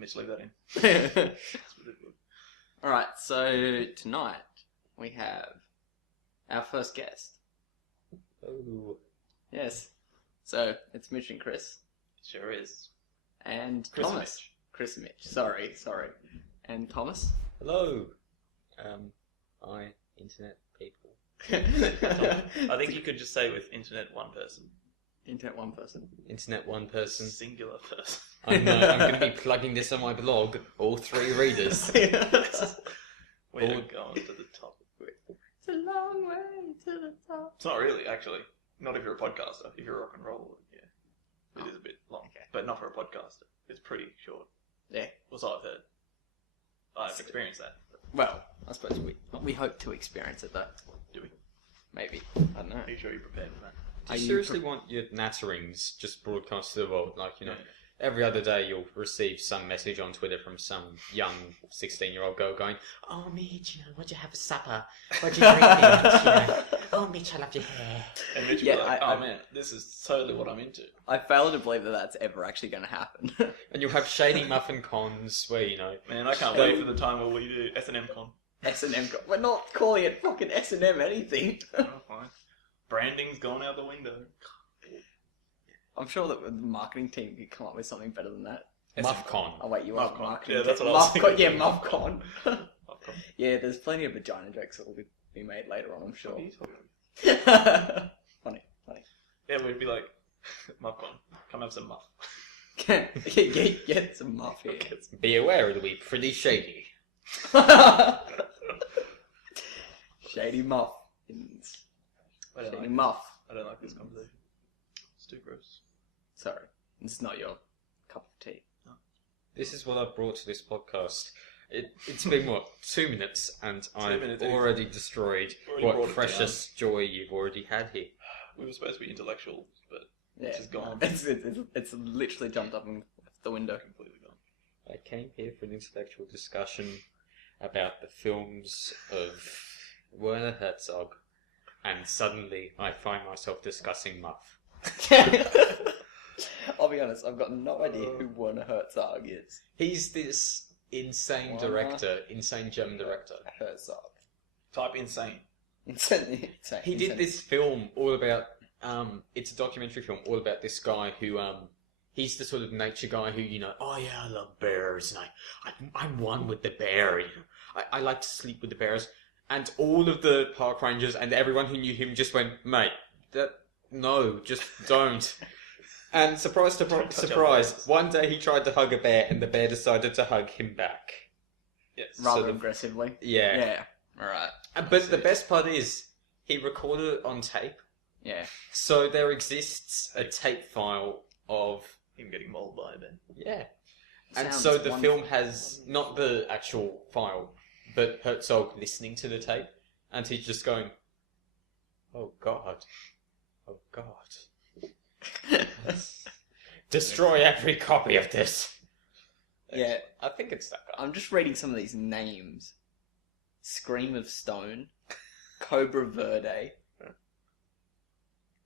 Mitch, leave that in. Alright, so tonight we have our first guest. Oh. Yes. So, it's Mitch and Chris. Sure is. And Chris and Thomas. Mitch. Chris and Mitch. Sorry. And Thomas. Hello. Hi, internet people. I think you could just say with internet one person. Internet one person. Internet one person. Singular person. I'm going to be plugging this on my blog. All 3 readers. We're going to the top. It's a long way to the top. It's not really, actually. Not if you're a podcaster. If you're a rock and roll, yeah. It is a bit long. Okay. But not for a podcaster. It's pretty short. Yeah. Well, so I've heard. I've experienced that. Well, I suppose we hope to experience it though. Do we? Maybe. I don't know. Are you sure you're prepared for that? Do you seriously want your natterings just broadcast to the world? Like, every other day you'll receive some message on Twitter from some young 16-year-old girl going, "Oh, Mitch, what'd you have for supper? What'd you drink, Mitch? Oh, Mitch, I love your hair." And Mitch will be like, man, this is totally what I'm into. I fail to believe that that's ever actually going to happen. And you'll have Shadymuffin cons where, Man, I can't wait for the time where we do S&M con. S&M. We're not calling it fucking S&M anything. Oh, fine. Branding's gone out the window. I'm sure that the marketing team could come up with something better than that. MuffCon. Oh wait, you are Muffcon. marketing. Yeah, that's team. what I was Muffcon, thinking. yeah, Muffcon. Muffcon. Yeah, there's plenty of vagina jokes that will be made later on, I'm sure. What are you talking about? Funny. Yeah, we'd be like, Muffcon, come have some muff. Get some muff here. Be aware it'll be pretty shady. Shady muffins. Shady muff. I don't like this conversation. It's too gross. Sorry, it's not your cup of tea. No. This is what I've brought to this podcast. It's been, 2 minutes, and I've already destroyed what precious joy you've already had here. We were supposed to be intellectual, but Yeah, it's just gone. It's literally jumped up and left the window. Completely gone. I came here for an intellectual discussion about the films of Werner Herzog, and suddenly I find myself discussing Muff. I'll be honest, I've got no idea who Werner Herzog is. He's this insane insane German director. Herzog. Type insane. Insane. He did this film all about, it's a documentary film all about this guy who, he's the sort of nature guy who, oh yeah, I love bears, and I'm one with the bear, I like to sleep with the bears. And all of the park rangers and everyone who knew him just went, mate, no, just don't. And surprise, surprise, one day he tried to hug a bear and the bear decided to hug him back. Yes. Rather aggressively. Yeah. Yeah. Alright. But the best part is, he recorded it on tape. Yeah. So there exists a tape file of Him getting mauled by a bear. Yeah. And Sounds so the wonderful. film has not the actual file, but Herzog listening to the tape, and he's just going, "Oh God. Oh God. Destroy every copy of this." Yeah. I think it's that guy. I'm just reading some of these names. Scream of Stone. Cobra Verde.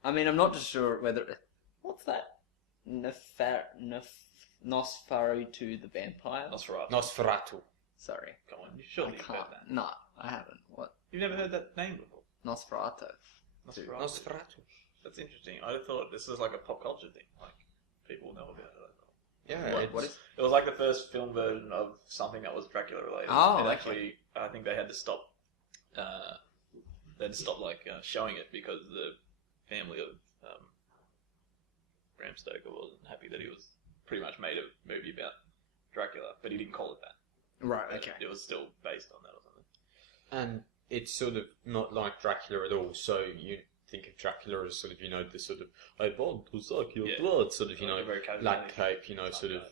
I mean, I'm not just sure whether... What's that? Nosferatu the Vampire? Nosferatu. Sorry. Come on, you surely I have can't. heard that. No, I haven't. What? You've never heard that name before? Nosferatu. Nosferatu. That's interesting. I thought this was like a pop culture thing. Like, people know about it. Yeah, What is... It was like the first film version of something that was Dracula related. Oh, and okay. actually, I think they had to stop. They had to stop showing it because the family of Bram Stoker wasn't happy that he was pretty much made a movie about Dracula, but he didn't call it that. Right, okay. It was still based on that or something. And it's sort of not like Dracula at all, so you think of Dracula as sort of, the sort of, I want to suck your blood, sort of, very casual, black cape, sort of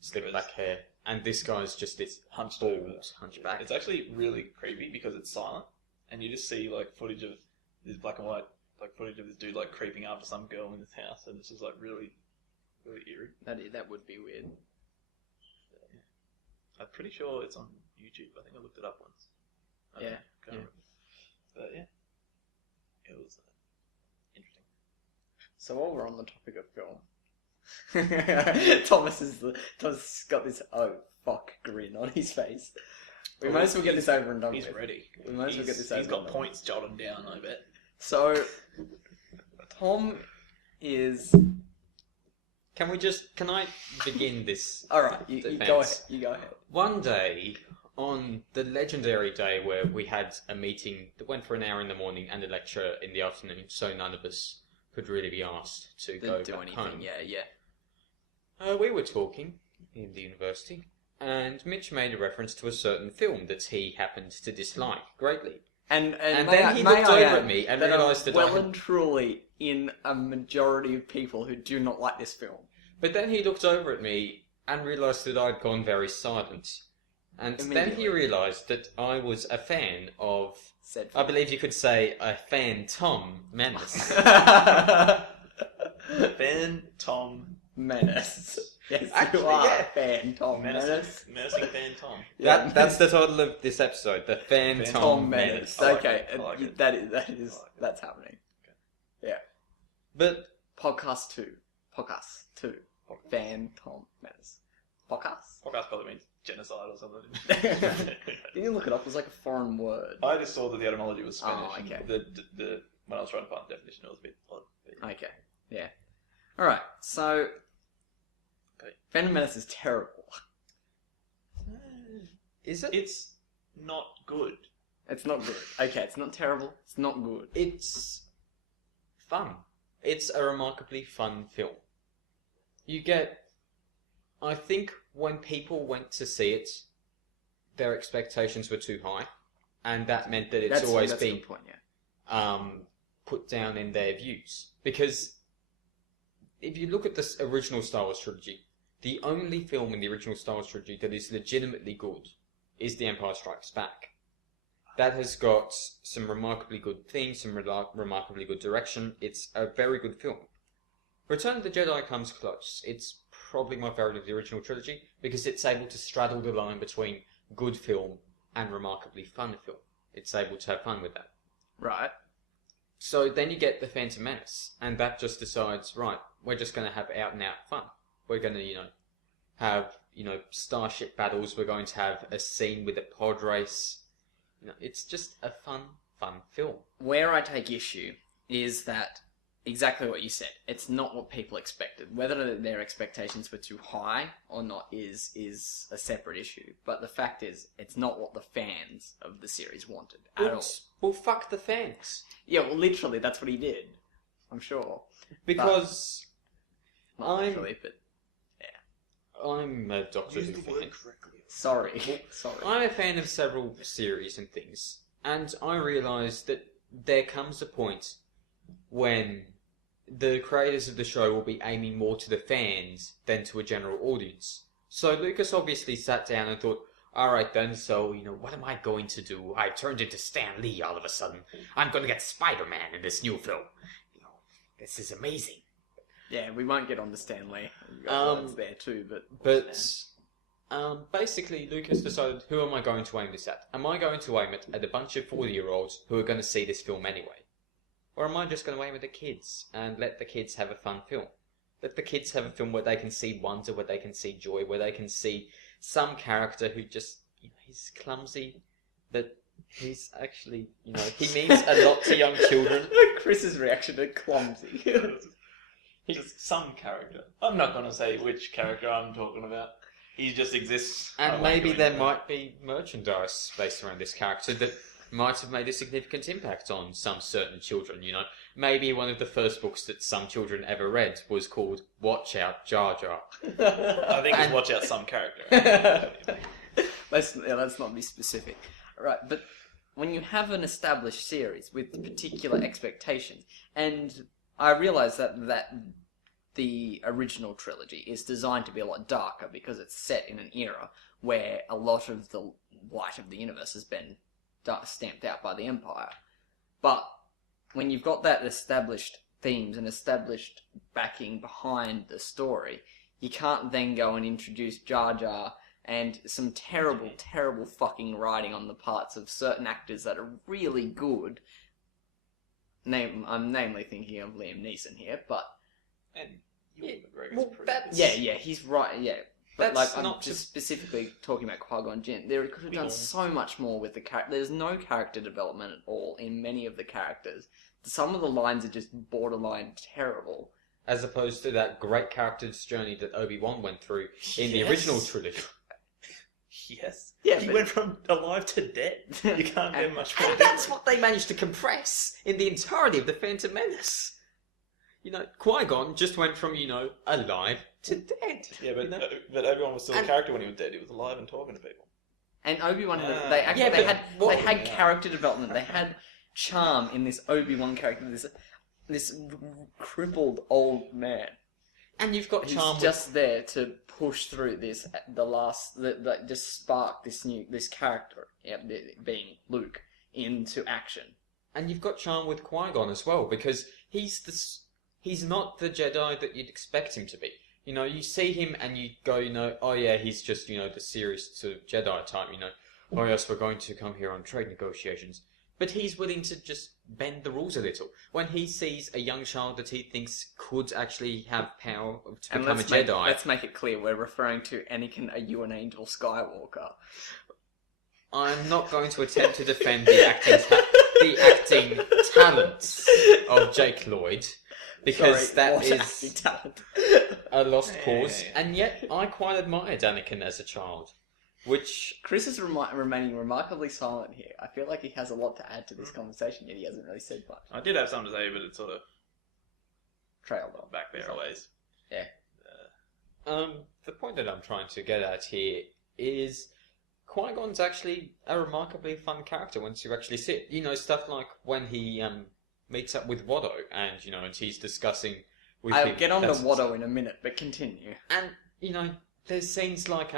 slick black hair. And this guy's just this hunchback. It's actually really creepy because it's silent, and you just see footage of this black and white, footage of this dude creeping after some girl in his house, and it's just really, really eerie. That would be weird. I'm pretty sure it's on YouTube. I think I looked it up once. I can't remember. But yeah, it was interesting. So while we're on the topic of film, Thomas has got this oh fuck grin on his face. We might as well get this over and done with. He's ready. We might as well get this over. He's got points jotted down, I bet. So, Tom is. Can I begin this? All right, you go ahead. You go ahead. One day, on the legendary day where we had a meeting that went for an hour in the morning and a lecture in the afternoon, so none of us could really be asked to go Do back anything? home. Yeah. We were talking in the university, and Mitch made a reference to a certain film that he happened to dislike greatly. And then he looked over at me and realised that well and truly in a majority of people who do not like this film. But then he looked over at me and realised that I'd gone very silent. And then he realised that I was a fan of, I believe you could say, a Phantom Menace. Phantom Menace. Yes, Actually, you are yeah. Phantom Menace. Menacing Phantom. Yeah. That's the title of this episode, the Phantom Tom Menace. Menace. Okay, I like it. That's happening. Okay. But Podcast 2. Phantom Menace. Podcast? Podcast probably means genocide or something. Didn't you look it up? It was like a foreign word. I just saw that the etymology was Spanish. Oh, okay. And the when I was trying to find the definition, it was a bit odd. Okay, yeah. Alright, so... Okay. Phantom Menace is terrible. is it? It's not good. It's not good. Okay, it's not terrible. It's not good. It's fun. It's a remarkably fun film. You get... I think when people went to see it, their expectations were too high, and that meant that it's always that's been a good point, yeah. put down in their views. Because if you look at this original Star Wars trilogy, the only film in the original Star Wars trilogy that is legitimately good is The Empire Strikes Back. That has got some remarkably good themes, some remarkably good direction. It's a very good film. Return of the Jedi comes close. It's probably my favourite of the original trilogy because it's able to straddle the line between good film and remarkably fun film. It's able to have fun with that. Right. So then you get the Phantom Menace, and that just decides, right, we're just going to have out-and-out fun. We're going to, have, starship battles. We're going to have a scene with a pod race. It's just a fun film. Where I take issue is that exactly what you said. It's not what people expected. Whether their expectations were too high or not is a separate issue. But the fact is, it's not what the fans of the series wanted at all. Well, fuck the fans. Yeah, well, literally, that's what he did. I'm sure. Because Not literally, but I'm a Doctor Who fan. sorry. I'm a fan of several series and things, and I realise that there comes a point when the creators of the show will be aiming more to the fans than to a general audience. So Lucas obviously sat down and thought, alright then, so, what am I going to do? I turned into Stan Lee all of a sudden. I'm going to get Spider-Man in this new film. This is amazing. Yeah, we won't get on to Stan Lee. We've got words there too, but basically Lucas decided, who am I going to aim this at? Am I going to aim it at a bunch of 40-year-olds who are going to see this film anyway? Or am I just going to aim at the kids and let the kids have a fun film? Let the kids have a film where they can see wonder, where they can see joy, where they can see some character who just, he's clumsy, but he's actually, he means a lot to young children. Chris's reaction to clumsy. Just some character. I'm not going to say which character I'm talking about. He just exists. And maybe there might be merchandise based around this character that might have made a significant impact on some certain children, Maybe one of the first books that some children ever read was called Watch Out, Jar Jar. I think it's Watch Out Some Character. Let's not be specific. Right, but when you have an established series with particular expectations, and I realise that the original trilogy is designed to be a lot darker because it's set in an era where a lot of the light of the universe has been stamped out by the Empire. But when you've got that established themes and established backing behind the story, you can't then go and introduce Jar Jar and some terrible, terrible fucking writing on the parts of certain actors that are really good. I'm namely thinking of Liam Neeson here, but... And Ewan McGregor's well, pretty that's- Yeah, he's right. Yeah, but That's I'm not just specifically talking about Qui-Gon Jinn. They could have done Qui-Gon. so much more with the character. There's no character development at all in many of the characters. Some of the lines are just borderline terrible. As opposed to that great character's journey that Obi-Wan went through in the Yes. original trilogy. Yes. Yeah, he but- went from alive to dead. You can't get much more And that's different. what they managed to compress in the entirety of the Phantom Menace. You know, Qui-Gon just went from, alive to dead. Yeah, but, you know? but Obi-Wan was still a And- character when he was dead. He was alive and talking to people. And Obi-Wan, Ah. they actually Yeah, they but had what- they had yeah. character development. They had charm in this Obi-Wan character. This crippled old man. And you've got He's charm just there to push through this. Just spark this character, being Luke, into action. And you've got charm with Qui-Gon as well, because he's not the Jedi that you'd expect him to be. You know, you see him and you go, oh yeah, he's just, the serious sort of Jedi type, oh yes, we're going to come here on trade negotiations. But he's willing to just bend the rules a little. When he sees a young child that he thinks could actually have power to And become a Jedi... let's make it clear, we're referring to Anakin, are you an angel Skywalker? I'm not going to attempt to defend the acting talents of Jake Lloyd, because Sorry, what that acting is talent. a lost cause, Hey. and yet I quite admired Anakin as a child, which Chris is remaining remarkably silent here. I feel like he has a lot to add to this conversation, yet he hasn't really said much. I did have something to say, but it's sort of Trailed off. back there a ways. the point that I'm trying to get at here is Qui-Gon's actually a remarkably fun character once you actually see it. Stuff like when he meets up with Watto and, and he's discussing with I'll him. get on to That's- Watto in a minute, but continue. And, there's scenes like,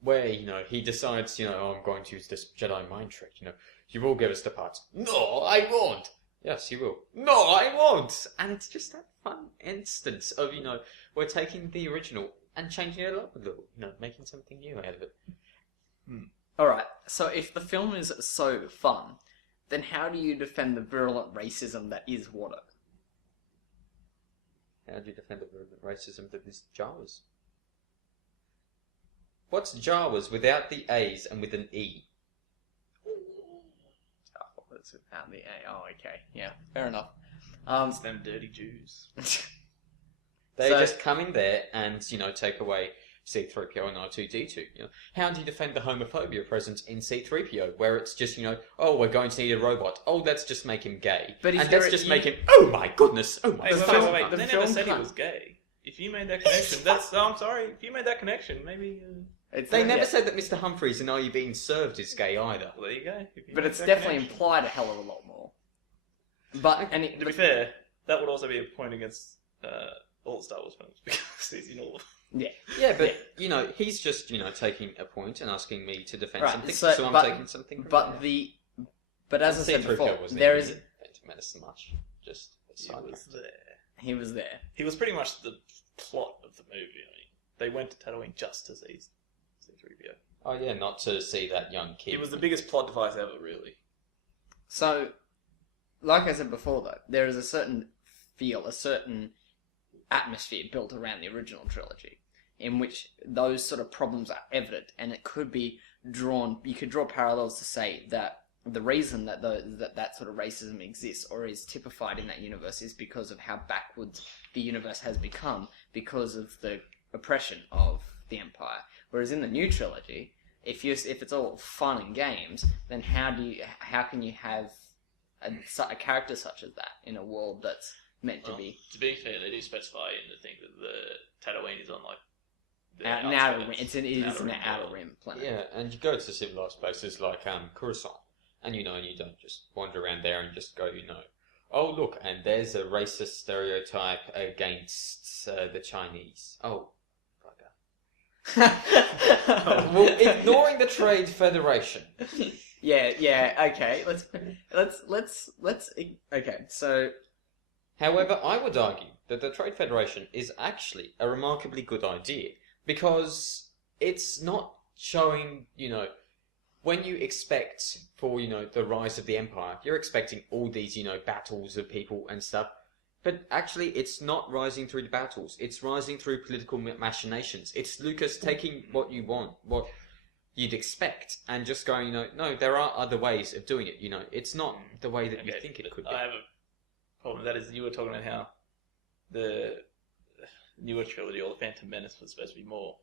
where, he decides, oh, I'm going to use this Jedi mind trick, you will give us the parts. No, I won't! Yes, you will. No, I won't! And it's just that fun instance of, we're taking the original and changing it up a little, making something new out of it. Alright, so if the film is so fun, then how do you defend the virulent racism that is Watto? How do you defend the racism that is Jawas? What's Jawas without the A's and with an E? Oh, that's without the A. Oh, okay. Yeah, fair enough. It's them dirty Jews. They So- just come in there and, take away C-3PO and R2-D2. How do you defend the homophobia present in C-3PO, where it's just, oh, we're going to need a robot. Oh, let's just make him gay. But if and there let's are- just you- make him, oh my goodness, oh my Hey, The wait, film- wait, wait. the They never film said he can't- was gay. If you made that connection, that's... Oh, I'm sorry. If you made that connection, maybe... They never said that Mr. Humphreys and Are You Being Served is gay either. Well, there you go. If you But made it's that definitely connection. implied a hell of a lot more. But, To be fair, that would also be a point against all the Star Wars films, because he's in all of them. Yeah, but, he's just, taking a point and asking me to defend Right, something, so- so I'm but- taking something from but there. but as I said C-3PO before, wasn't there even is... in Phantom Menace much. Just a He side was character. there. He was there. He was pretty much the plot of the movie. I mean, they went to Tatooine just to see C-3PO. Oh yeah, not to see that young kid. He was the biggest plot device ever, really. So, like I said before, though, there is a certain feel, a certain atmosphere built around the original trilogy, in which those sort of problems are evident, and it could be drawn. You could draw parallels to say that the reason that that sort of racism exists or is typified in that universe is because of how backwards the universe has become because of the oppression of the Empire. Whereas in the new trilogy, if it's all fun and games, then how can you have a character such as that in a world that's meant to be To be fair, they do specify in the thing that the Tatooine is on like the an outer rim? outskirts. It is Outer an rim outer world. rim planet. Yeah, and you go to civilized places like Coruscant, and and you don't just wander around there and just go, oh look, and there's a racist stereotype against the Chinese. Oh, bugger. Well, ignoring the Trade Federation. Yeah. Okay. Let's. Okay. So However, I would argue that the Trade Federation is actually a remarkably good idea because it's not showing, when you expect for, the rise of the Empire, you're expecting all these, battles of people and stuff. But actually, it's not rising through the battles. It's rising through political machinations. It's Lucas taking what you want, what you'd expect, and just going, no, there are other ways of doing it. It's not the way that you think it could be. I have a problem. That is, you were talking about how the newer trilogy or the Phantom Menace was supposed to be more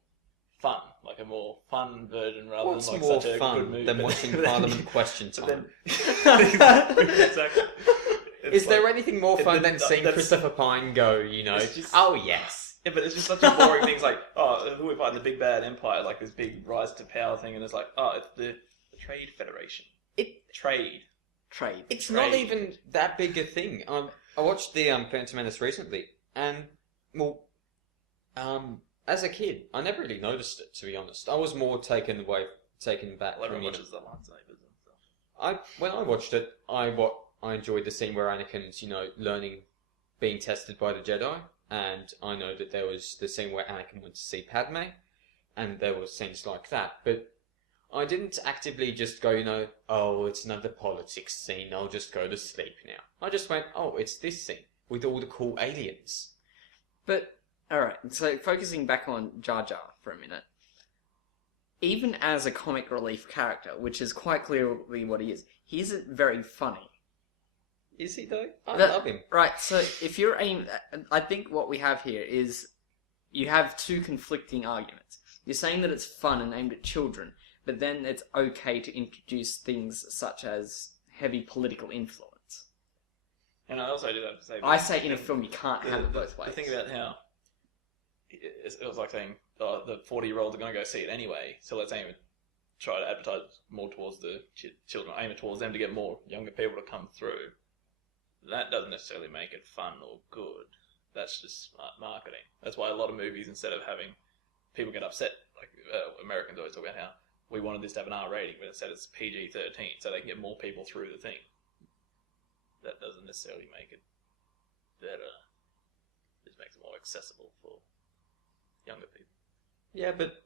fun, like a more fun version rather What's than like more such a fun good movie. than watching Parliament Question Time? Exactly. Is there anything more fun than seeing Christopher Pine go, oh yes. Yeah, but it's just such a boring thing. It's like, who we fight? The big bad empire, like this big rise to power thing, and it's like, it's the Trade Federation. Trade. It's not even that big a thing. I watched the Phantom Menace recently, and as a kid, I never really noticed it. To be honest, I was more taken back. Well, everyone from watches the lightsabers and stuff. When I watched it, I enjoyed the scene where Anakin's learning, being tested by the Jedi, and I know that there was the scene where Anakin went to see Padme, and there were scenes like that, but I didn't actively just go, oh, it's another politics scene, I'll just go to sleep now. I just went, oh, it's this scene, with all the cool aliens. But, alright, so focusing back on Jar Jar for a minute. Even as a comic relief character, which is quite clearly what he isn't very funny. Is he though? I love him. Right, so if you're I think what we have here is you have two conflicting arguments. You're saying that it's fun and aimed at children, but then it's okay to introduce things such as heavy political influence. And I also do that to say... I say in a film you can't have it both ways. The thing about how... It was like saying, the 40-year-olds are going to go see it anyway, so let's try to advertise more towards the children, aim it towards them to get more younger people to come through. That doesn't necessarily make it fun or good. That's just smart marketing. That's why a lot of movies, instead of having people get upset, like Americans always talk about how we wanted this to have an R rating, but instead it's PG-13, so they can get more people through the thing. That doesn't necessarily make it better. It just makes it more accessible for younger people. Yeah, but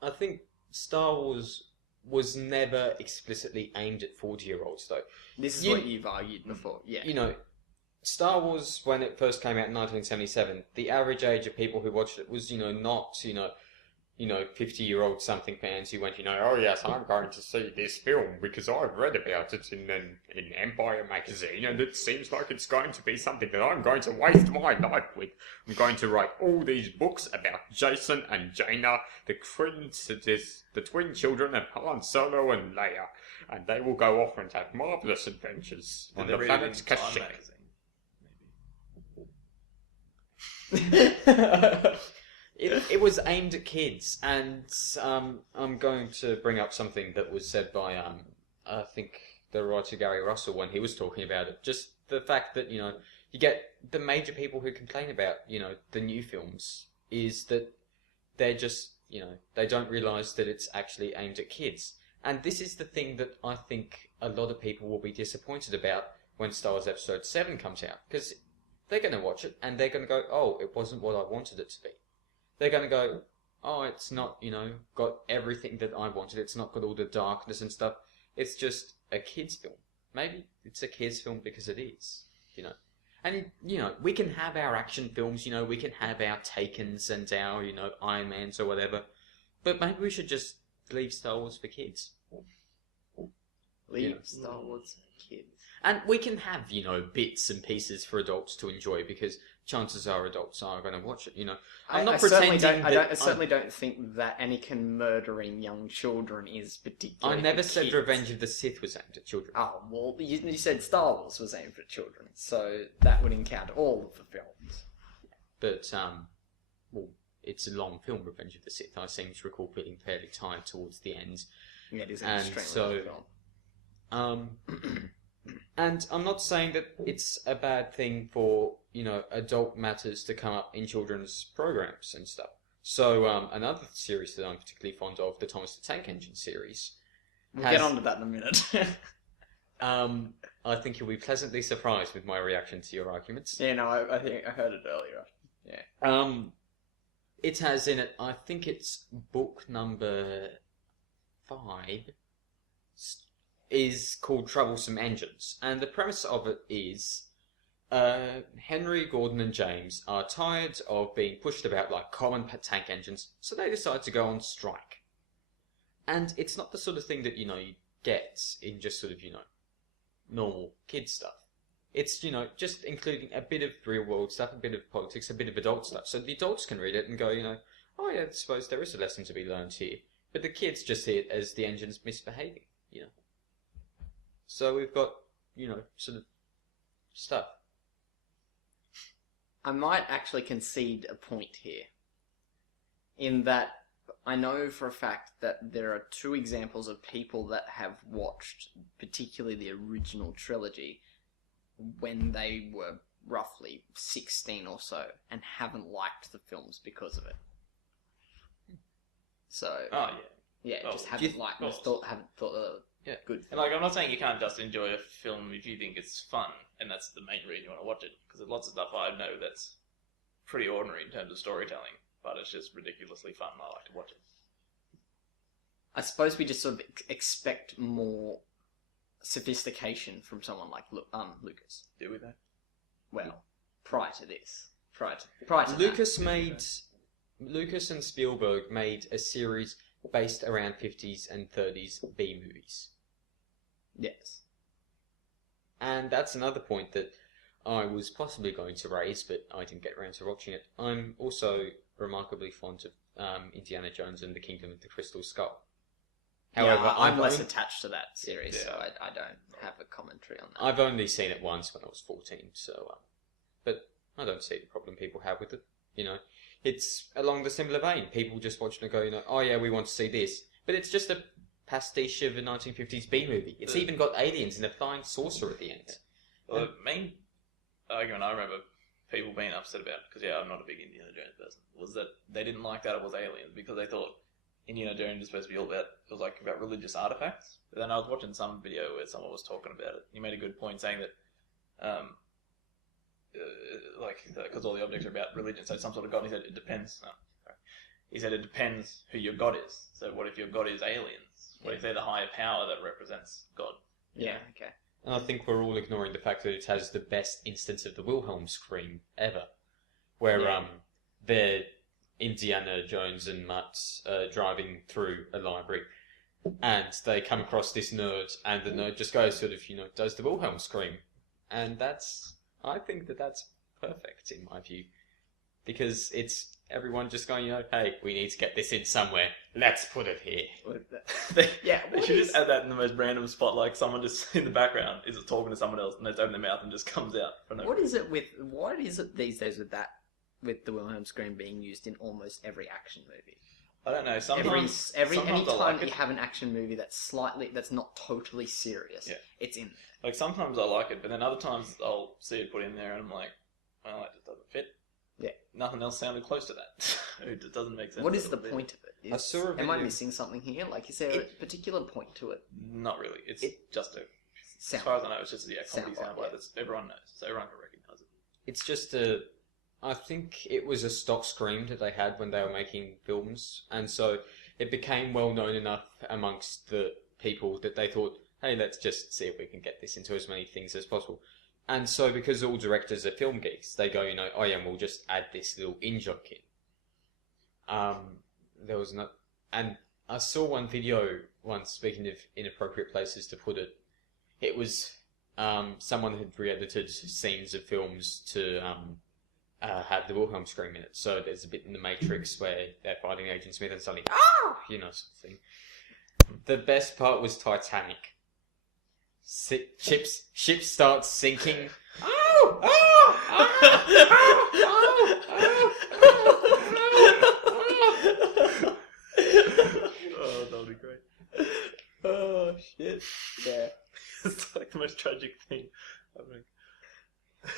I think Star Wars was never explicitly aimed at 40-year-olds, though. This is what you've argued before, yeah. Star Wars, when it first came out in 1977, the average age of people who watched it was, not, 50-year-old something fans who went, oh yes, I'm going to see this film because I've read about it in Empire magazine and it seems like it's going to be something that I'm going to waste my life with. I'm going to write all these books about Jason and Jaina, the twin children of Han Solo and Leia, and they will go off and have marvellous adventures on the planet Kashyyyk. It was aimed at kids, and I'm going to bring up something that was said by I think the writer Gary Russell when he was talking about it. Just the fact that you get the major people who complain about the new films is that they're just they don't realise that it's actually aimed at kids, and this is the thing that I think a lot of people will be disappointed about when Star Wars Episode 7 comes out, because they're going to watch it and they're going to go, oh, it wasn't what I wanted it to be. They're going to go, oh, it's not, got everything that I wanted. It's not got all the darkness and stuff. It's just a kid's film. Maybe it's a kid's film because it is, And, we can have our action films, we can have our Takens and our, Iron Mans or whatever. But maybe we should just leave Star Wars for kids. Leave Star Wars for kids. And we can have, bits and pieces for adults to enjoy because chances are adults are going to watch it, I'm not pretending I certainly don't think that Anakin murdering young children is particularly I never said kids. Revenge of the Sith was aimed at children. Oh, well, you said Star Wars was aimed at children, so that would encounter all of the films. But, it's a long film, Revenge of the Sith. I seem to recall feeling fairly tired towards the end. Yeah, it is an extremely long film. And I'm not saying that it's a bad thing for, adult matters to come up in children's programs and stuff. So, another series that I'm particularly fond of, the Thomas the Tank Engine series. We'll get on to that in a minute. I think you'll be pleasantly surprised with my reaction to your arguments. Yeah, no, I think I heard it earlier. Yeah. It has in it, I think it's book number 5, is called Troublesome Engines. And the premise of it is Henry, Gordon, and James are tired of being pushed about like common tank engines, so they decide to go on strike. And it's not the sort of thing that, you get in just sort of, normal kid stuff. It's, just including a bit of real world stuff, a bit of politics, a bit of adult stuff. So the adults can read it and go, oh yeah, I suppose there is a lesson to be learned here. But the kids just see it as the engine's misbehaving, So we've got, sort of stuff. I might actually concede a point here. In that, I know for a fact that there are 2 examples of people that have watched, particularly the original trilogy, when they were roughly 16 or so, and haven't liked the films because of it. So, just haven't liked them, haven't thought they were good. And I'm not saying you can't just enjoy a film if you think it's fun, and that's the main reason you want to watch it. Because there's lots of stuff I know that's pretty ordinary in terms of storytelling, but it's just ridiculously fun, and I like to watch it. I suppose we just sort of expect more sophistication from someone like Lucas. Do we though? Well, prior to this. Prior to Lucas and Spielberg made a series based around 50s and 30s B movies. Yes. And that's another point that I was possibly going to raise, but I didn't get around to watching it. I'm also remarkably fond of Indiana Jones and the Kingdom of the Crystal Skull. However, I'm less attached to that series, so I don't have a commentary on that. I've only seen it once when I was 14, so... but I don't see the problem people have with it, It's along the similar vein. People just watch it and go, oh yeah, we want to see this. But it's just a pastiche of a 1950s B movie. It's even got aliens and a flying saucer at the end. Well, the main argument I remember people being upset about, because I'm not a big Indiana Jones person, was that they didn't like that it was aliens, because they thought Indiana Jones is supposed to be all about, it was like about religious artifacts. But then I was watching some video where someone was talking about it. He made a good point saying that, because all the objects are about religion, so some sort of god. He said it depends. He said it depends who your god is. So what if your god is aliens? What if they're the higher power that represents God? Yeah, okay. And I think we're all ignoring the fact that it has the best instance of the Wilhelm scream ever, where they're Indiana Jones and Mutt driving through a library, and they come across this nerd, and the nerd just goes sort of, does the Wilhelm scream, and I think that's perfect in my view, because it's everyone just going, hey, we need to get this in somewhere, let's put it here. They should just add that in the most random spot, like someone just in the background is talking to someone else, and they open their mouth and just comes out. What is it these days with that? With the Wilhelm scream being used in almost every action movie. I don't know. Sometimes anytime you have an action movie that's not totally serious, it's in there. Like sometimes I like it, but then other times I'll see it put in there and I'm like, well, that just doesn't fit. Yeah. Nothing else sounded close to that. It just doesn't make sense. What is the point of it? I saw a video. Am I missing something here? Like, is there a particular point to it? Not really. It's just as far as I know, it's just a comedy soundbite that everyone knows, so everyone can recognise it. It's just I think it was a stock scream that they had when they were making films, and so it became well known enough amongst the people that they thought, hey, let's just see if we can get this into as many things as possible. And so, because all directors are film geeks, they go, oh yeah, we'll just add this little in-joke in. There was no... And I saw one video once, speaking of inappropriate places to put it, it was someone had re-edited scenes of films to... had the Wilhelm scream in it. So there's a bit in The Matrix where they're fighting Agent Smith and suddenly, sort of thing. The best part was Titanic. Ship starts sinking. Oh, that would be great. Oh, shit. Yeah. It's like the most tragic thing happening.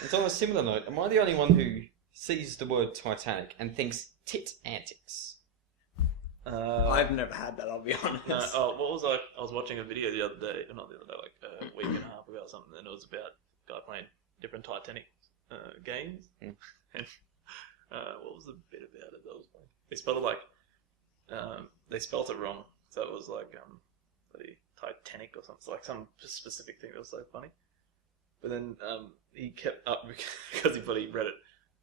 And on a similar note, am I the only one who sees the word Titanic and thinks tit antics? I've never had that, I'll be honest. What was I was watching a video the other day, not the other day, like a week and a half ago or something, and it was about a guy playing different Titanic games. And what was the bit about it that was funny? They spelled it like, they spelled it wrong, so it was like, Titanic or something. It's like some specific thing that was so funny. But then he kept up because he thought he read it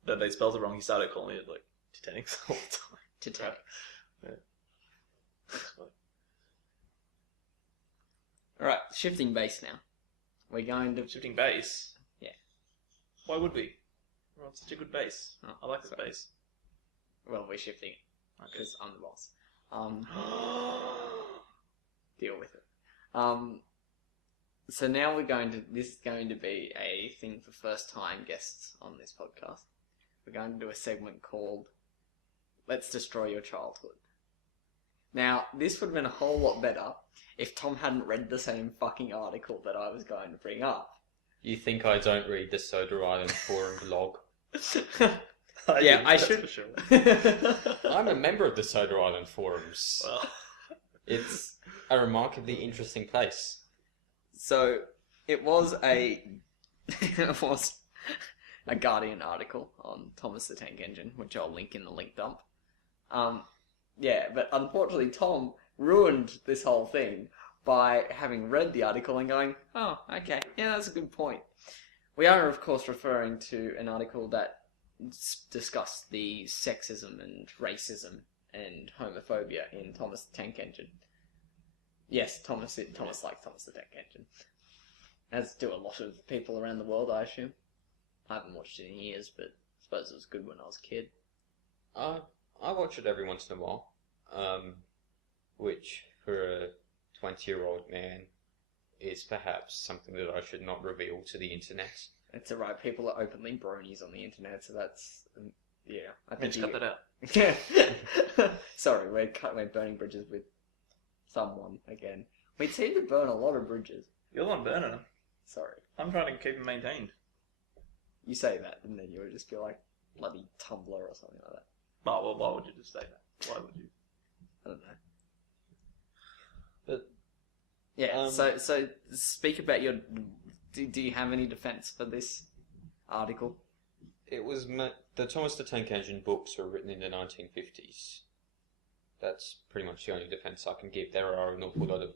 that they spelled it wrong. He started calling it like Titanic all the time. Titanic. Yeah. That's funny. Alright, shifting base now. We're going to... Shifting base. Yeah. Why would we? We're on such a good base. Oh, I like this sorry. base. Well, we're shifting it. Okay. Because I'm the boss. Deal with it. So now this is going to be a thing for first time guests on this podcast. We're going to do a segment called Let's Destroy Your Childhood. Now, this would have been a whole lot better if Tom hadn't read the same fucking article that I was going to bring up. You think I don't read the Soda Island forum blog? Yeah, I that's should. for sure. I'm a member of the Soda Island forums. Well, It's a remarkably interesting place. So, it was a Guardian article on Thomas the Tank Engine, which I'll link in the link dump. Yeah, but unfortunately Tom ruined this whole thing by having read the article and going, oh, okay, yeah, that's a good point. We are, of course, referring to an article that discussed the sexism and racism and homophobia in Thomas the Tank Engine. Yes, Thomas likes Thomas the Tank Engine. As do a lot of people around the world, I assume. I haven't watched it in years, but I suppose it was good when I was a kid. I watch it every once in a while, which for a 20-year-old man is perhaps something that I should not reveal to the internet. It's alright, people are openly bronies on the internet, so that's... yeah. I think Mitch, cut that out. Sorry, we're burning bridges with someone again. We seem to burn a lot of bridges. You're the one burning them. Sorry. I'm trying to keep them maintained. You say that, and then you would just be like, bloody Tumblr or something like that. Oh, well, why would you just say that? Why would you? I don't know. But yeah, so speak about your... Do you have any defense for this article? it was the Thomas the Tank Engine books were written in the 1950s. That's pretty much the only defense I can give. There are an awful lot of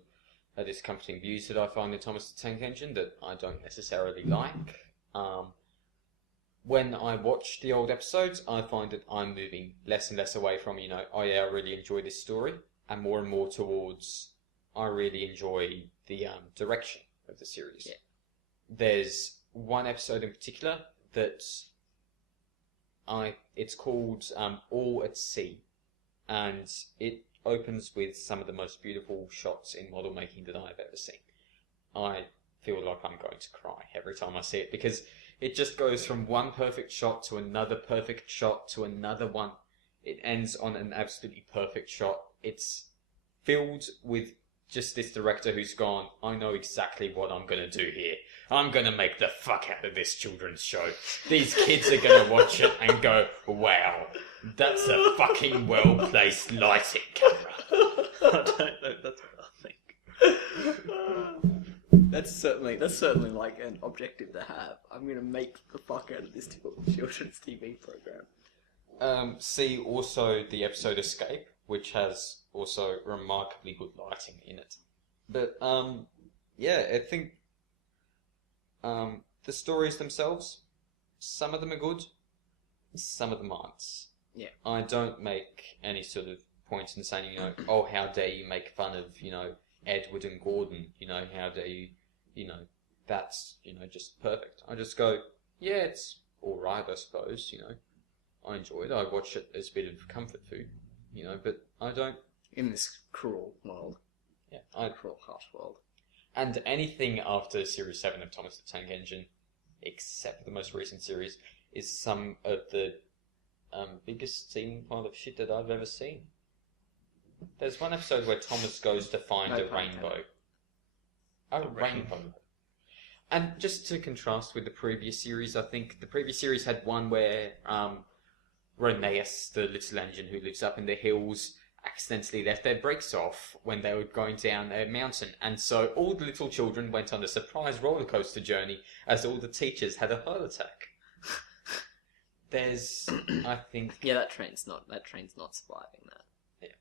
discomforting views that I find in Thomas the Tank Engine that I don't necessarily like. When I watch the old episodes, I find that I'm moving less and less away from, oh yeah, I really enjoy this story, and more towards, I really enjoy the direction of the series. Yeah. There's one episode in particular that it's called All at Sea, and it opens with some of the most beautiful shots in model making that I've ever seen. I feel like I'm going to cry every time I see it, because it just goes from one perfect shot to another perfect shot to another one. It ends on an absolutely perfect shot. It's filled with just this director who's gone, I know exactly what I'm going to do here. I'm going to make the fuck out of this children's show. These kids are going to watch it and go, wow, that's a fucking well-placed lighting camera. I don't know if that's what I think. That's certainly like an objective to have. I'm gonna make the fuck out of this children's TV program. See also the episode Escape, which has also remarkably good lighting in it. But yeah, I think the stories themselves, some of them are good, some of them aren't. Yeah. I don't make any sort of point in saying, oh, how dare you make fun of, Edward and Gordon, how dare you, that's, just perfect. I just go, yeah, it's alright, I suppose, I enjoy it. I watch it as a bit of comfort food, but I don't... In this cruel world. Yeah, cruel, harsh world. And anything after Series 7 of Thomas the Tank Engine, except for the most recent series, is some of the biggest steaming pile of shit that I've ever seen. There's one episode where Thomas goes to find a rainbow. A rainbow. And just to contrast with the previous series, I think the previous series had one where Menace, the little engine who lives up in the hills, accidentally left their brakes off when they were going down a mountain, and so all the little children went on a surprise roller coaster journey as all the teachers had a heart attack. There's, I think... Yeah, that train's not surviving that. Yeah.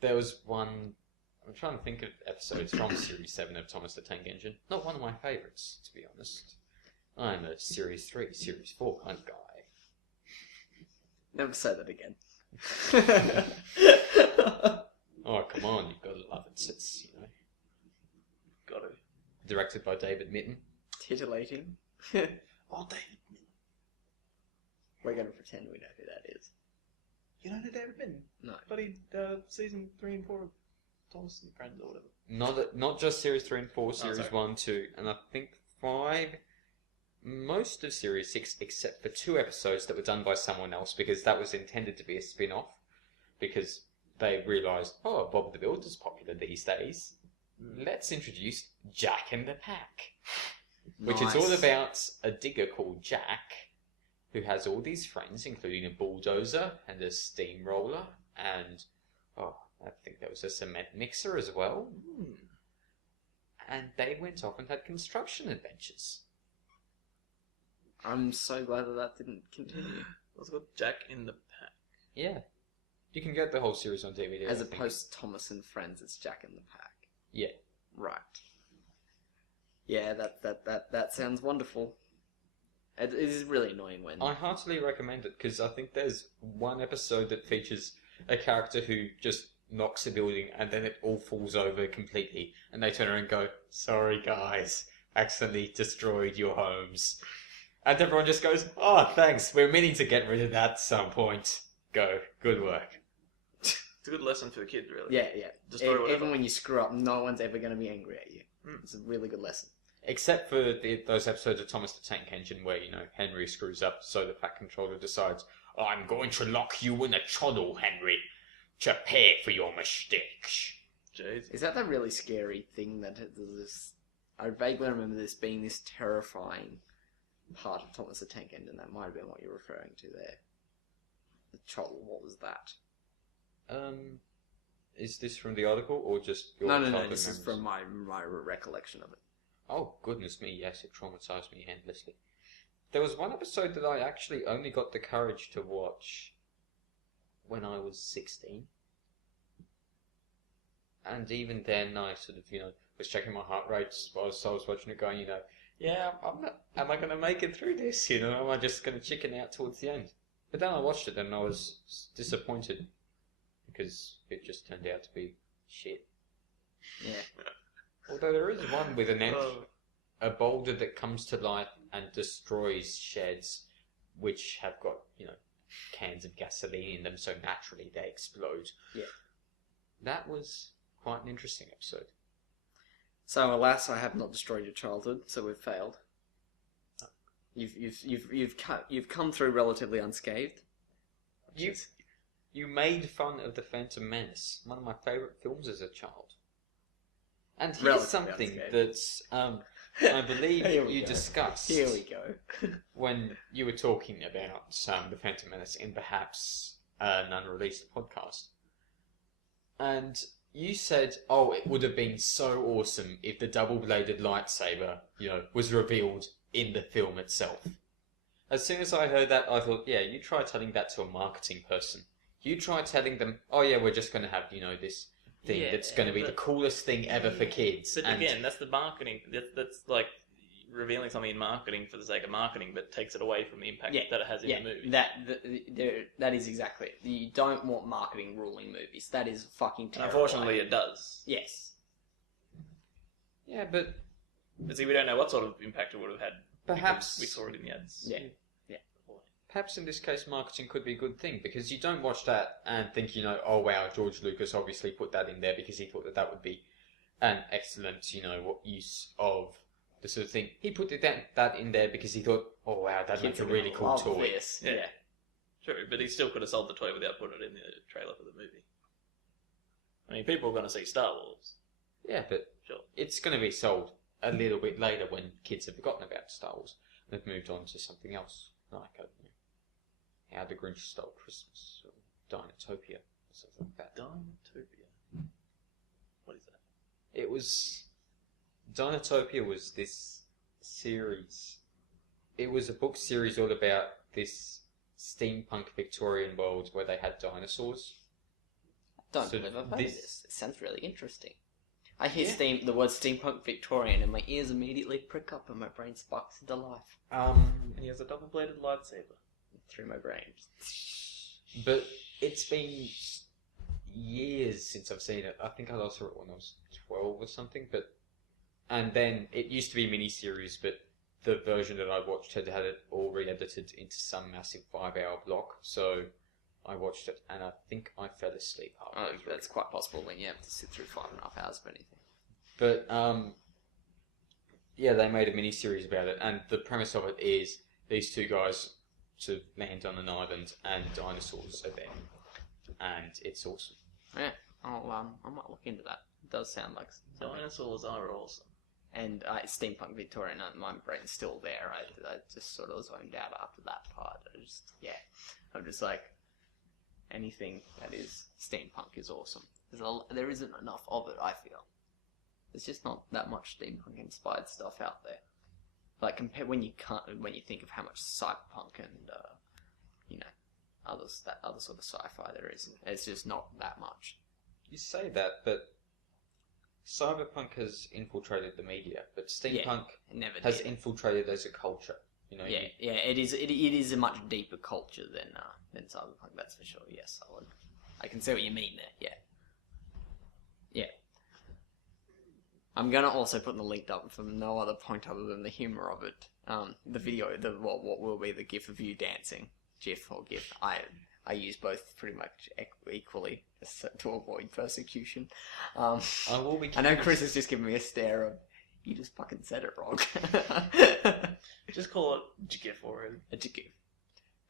There was one... I'm trying to think of episodes from Series 7 of Thomas the Tank Engine. Not one of my favourites, to be honest. I'm a Series 3, Series 4 kind of guy. Never say that again. Oh, come on, you've got to love it. It's, you know, Got to. directed by David Mitton. Titillating. Oh, David. We're going to pretend we know who that is. You don't know David Mitton? No. Buddy, season 3 and 4 of Thomas and Friends or whatever. Not just Series 3 and 4, Series sorry. 1, 2, and I think 5. Most of Series 6, except for 2 episodes that were done by someone else, because that was intended to be a spin-off. Because they realised, oh, Bob the Builder's popular these days. Let's introduce Jack and the Pack. Which is all about a digger called Jack, who has all these friends, including a bulldozer and a steamroller, and, I think there was a cement mixer as well. And they went off and had construction adventures. I'm so glad that didn't continue. What's it called? Jack in the Pack. Yeah. You can get the whole series on DVD. As I think. opposed to Thomas and Friends, it's Jack in the Pack. Yeah. Right. Yeah, that sounds wonderful. It is really annoying when... I heartily recommend it, because I think there's one episode that features a character who just knocks a building and then it all falls over completely, and they turn around and go, "Sorry guys, accidentally destroyed your homes." And everyone just goes, "Oh, thanks, we're meaning to get rid of that at some point. Go, good work." It's a good lesson for the kids, really. Yeah. Destroy whatever. Even when you screw up, no one's ever going to be angry at you. It's a really good lesson. Except for those episodes of Thomas the Tank Engine where, you know, Henry screws up, so the Pack Controller decides, "I'm going to lock you in a troddle, Henry, to pay for your mistakes." Jeez. Is that really scary thing that this... I vaguely remember this being this terrifying part of Thomas the Tank Engine. That might have been what you're referring to there. The troll, what was that? Is this from the article or just your No, childhood this is memories? from my recollection of it. Oh, goodness me, yes, it traumatized me endlessly. There was one episode that I actually only got the courage to watch when I was 16. And even then, I sort of, you know, was checking my heart rates whilst I was watching it going, you know, yeah, am I going to make it through this? You know, am I just going to chicken out towards the end? But then I watched it and I was disappointed because it just turned out to be shit. Yeah. Although there is one with an a boulder that comes to life and destroys sheds which have got, you know, cans of gasoline in them, so naturally they explode. Yeah. That was quite an interesting episode. So alas, I have not destroyed your childhood, so we've failed. You've come through relatively unscathed. You made fun of the Phantom Menace, one of my favourite films as a child. And here's Relatively something unscathed. that's I believe Here we you go. discussed Here we go. when you were talking about the Phantom Menace in perhaps an unreleased podcast. And you said, oh, it would have been so awesome if the double-bladed lightsaber, you know, was revealed in the film itself. As soon as I heard that, I thought, yeah, you try telling that to a marketing person. You try telling them, oh yeah, we're just going to have, you know, this thing that's going to be the coolest thing ever for kids. But and again, that's the marketing. That's like revealing something in marketing for the sake of marketing, but takes it away from the impact that it has in the movie. That is exactly it. You don't want marketing ruling movies. That is fucking terrible. Unfortunately, it does. Yes. yeah, but But see, we don't know what sort of impact it would have had. Perhaps- because we saw it in the ads. Yeah. perhaps in this case marketing could be a good thing, because you don't watch that and think, you know, oh wow, George Lucas obviously put that in there because he thought that that would be an excellent, you know, use of the sort of thing. He put that in there because he thought, oh wow, that'd make a really cool Love toy. this. Yeah. True, but he still could have sold the toy without putting it in the trailer for the movie. I mean, people are going to see Star Wars. Yeah, but Sure. it's going to be sold a little bit later when kids have forgotten about Star Wars and have moved on to something else, like I don't know, How the Grinch Stole Christmas or Dinotopia or something like that. Dinotopia. What is that? It was... Dinotopia was this series. It was a book series all about this steampunk Victorian world where they had dinosaurs. Don't So believe I've heard this- this. It sounds really interesting. I hear the word steampunk Victorian, and my ears immediately prick up, and my brain sparks into life And he has a double-bladed lightsaber. through my brain. But it's been years since I've seen it. I think I last saw it when I was 12 or something. And then it used to be a miniseries, but the version that I watched had it all re-edited into some massive 5-hour block. So I watched it, and I think I fell asleep halfway through. That's quite possible when you have to sit through 5.5 hours of anything. But yeah, they made a miniseries about it, and the premise of it is these two guys sort of land on an island, and dinosaurs are there, and it's awesome. Yeah, I might look into that. It does sound like something. Dinosaurs are awesome. And steampunk Victorian, my brain's still there. I just sort of zoned out after that part. I'm just like, anything that is steampunk is awesome. There isn't enough of it, I feel. There's just not that much steampunk inspired stuff out there. Like when you think of how much cyberpunk and other sort of sci-fi there is, it's just not that much. You say that, but cyberpunk has infiltrated the media, but steampunk has infiltrated as a culture. It is a much deeper culture than cyberpunk. That's for sure. Yes, I can see what you mean there. Yeah. I'm gonna also put the link up for no other point other than the humor of it. The video, what will be the GIF of you dancing, GIF or GIF. I use both pretty much equally to avoid persecution. I will be. I know Chris has just given me a stare of, you just fucking said it wrong. Just call it GIF already. A GIF.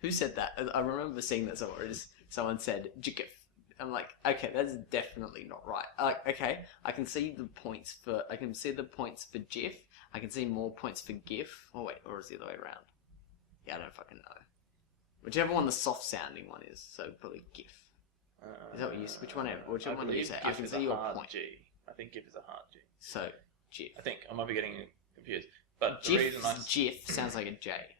Who said that? I remember seeing that somewhere. Someone said GIF. I'm like, okay, that's definitely not right. Okay, I can see the points for GIF. I can see more points for GIF. Oh wait, or is it the other way around? Yeah, I don't fucking know. Whichever one the soft sounding one is, so probably GIF. Is that what you? Whichever one you say? I can see your point. G. I think GIF is a hard G. So GIF. I think I might be getting confused, but the GIF, reason GIF sounds like a J.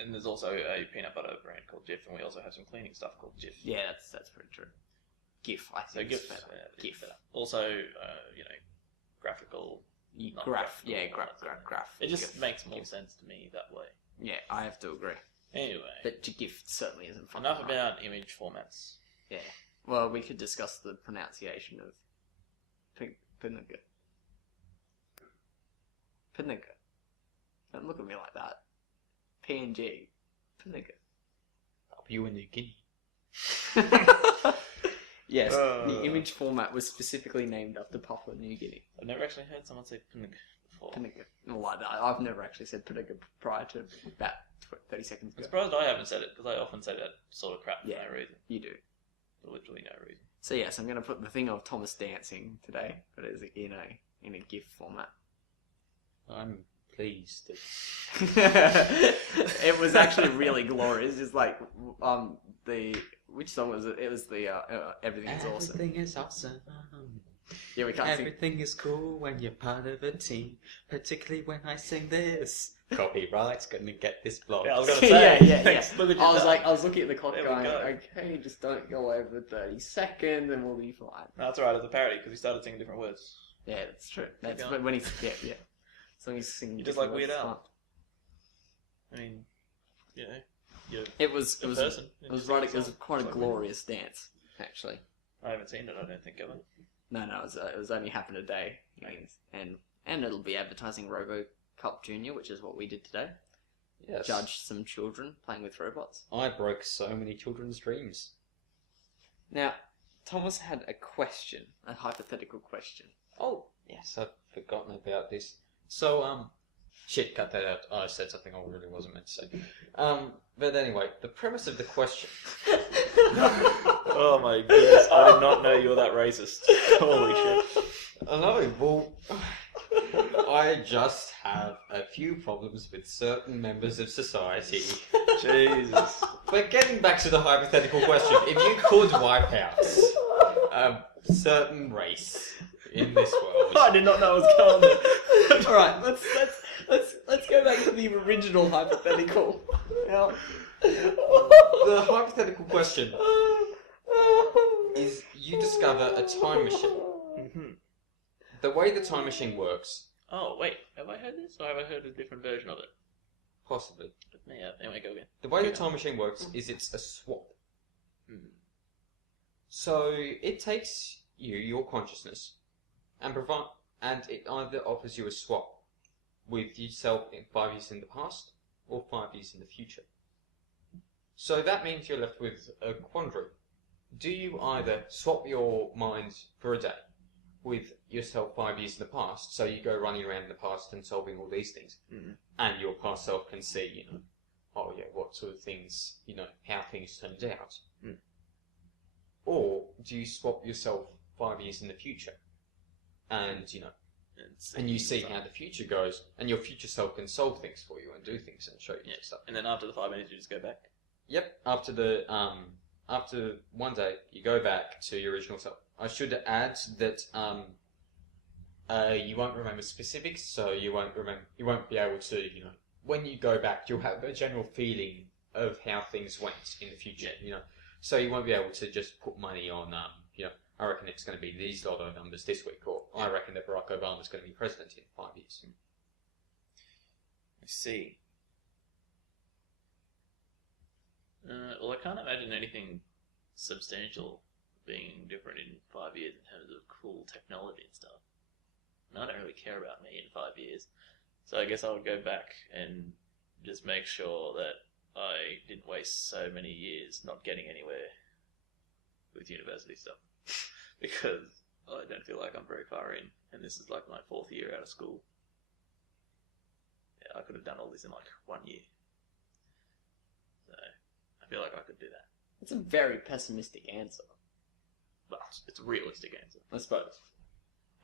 And there's also a peanut butter brand called Jif, and we also have some cleaning stuff called Jif. Yeah, that's pretty true. GIF, I think. So GIF, GIF. better. Also, graphical. Graph. It just makes more sense to me that way. Yeah, I have to agree. Anyway, but GIF certainly isn't fun. Enough about image formats. Yeah. Well, we could discuss the pronunciation of Pinnacle. Don't look at me like that. PNG. Pinnacle. Papua New Guinea. Yes, the image format was specifically named after Papua New Guinea. I've never actually heard someone say Pinnacle before. Well, I've never actually said Pinnacle prior to about 30 seconds ago. I'm surprised I haven't said it, because I often say that sort of crap for no reason. You do. For literally no reason. So yes, I'm going to put the thing of Thomas dancing today, but it's in a GIF format. I'm pleased. It was actually really glorious. Just like which song was it? It was the Everything is Awesome. Everything is awesome. Yeah, we can't Everything is cool when you're part of a team, particularly when I sing this. Copyright's gonna get this blocked. Yeah, I was gonna say. yeah. Look at I was looking at the clock going, okay, just don't go over 30 seconds and we'll be fine. No, that's alright, it's a parody, because he started singing different words. Yeah, that's true. That's when he's, yeah. So he's singing you just like Weird Al. I mean, it was quite a glorious dance, actually. I haven't seen it, I don't think, ever. No, it was only happened a day. And it'll be advertising RoboCop Jr., which is what we did today. Yes. Judge some children playing with robots. I broke so many children's dreams. Now, Thomas had a question, a hypothetical question. Oh, yes, I've forgotten about this. So, shit, cut that out. I said something I really wasn't meant to say. But anyway, the premise of the question... Oh my goodness, I did not know you were that racist. Holy shit. I know, well... I just have a few problems with certain members of society. Jesus. But getting back to the hypothetical question, if you could wipe out a certain race in this world... I did not know it was coming. Alright, let's go back to the original hypothetical. Now, the hypothetical question is, you discover a time machine the way the time machine works, Oh, wait. Have I heard this? Or have I heard a different version of it? possibly, Yeah, anyway, go again. the way the Yeah. time machine works is it's a swap. Hmm. So it takes your consciousness, and it either offers you a swap with yourself in 5 years in the past or 5 years in the future. So that means you're left with a quandary. Do you either swap your mind for a day with yourself 5 years in the past, so you go running around in the past and solving all these things, and your past self can see, oh yeah, what sort of things, how things turned out? Or do you swap yourself 5 years in the future, and and you see how the future goes, and your future self can solve things for you and do things and show you stuff. And then after the 5 minutes, you just go back. Yep. After one day, you go back to your original self. I should add that you won't remember specifics, so you won't be able to, when you go back, you'll have a general feeling of how things went in the future, So you won't be able to just put money on, I reckon it's going to be these lot of numbers this week, or I reckon that Barack Obama's going to be president in 5 years. I see. Well, I can't imagine anything substantial being different in 5 years in terms of cool technology and stuff. And I don't really care about me in 5 years. So I guess I would go back and just make sure that I didn't waste so many years not getting anywhere with university stuff. Because I don't feel like I'm very far in, and this is like my 4th year out of school. Yeah, I could have done all this in like 1 year. So I feel like I could do that. It's a very pessimistic answer. But it's a realistic answer. I suppose.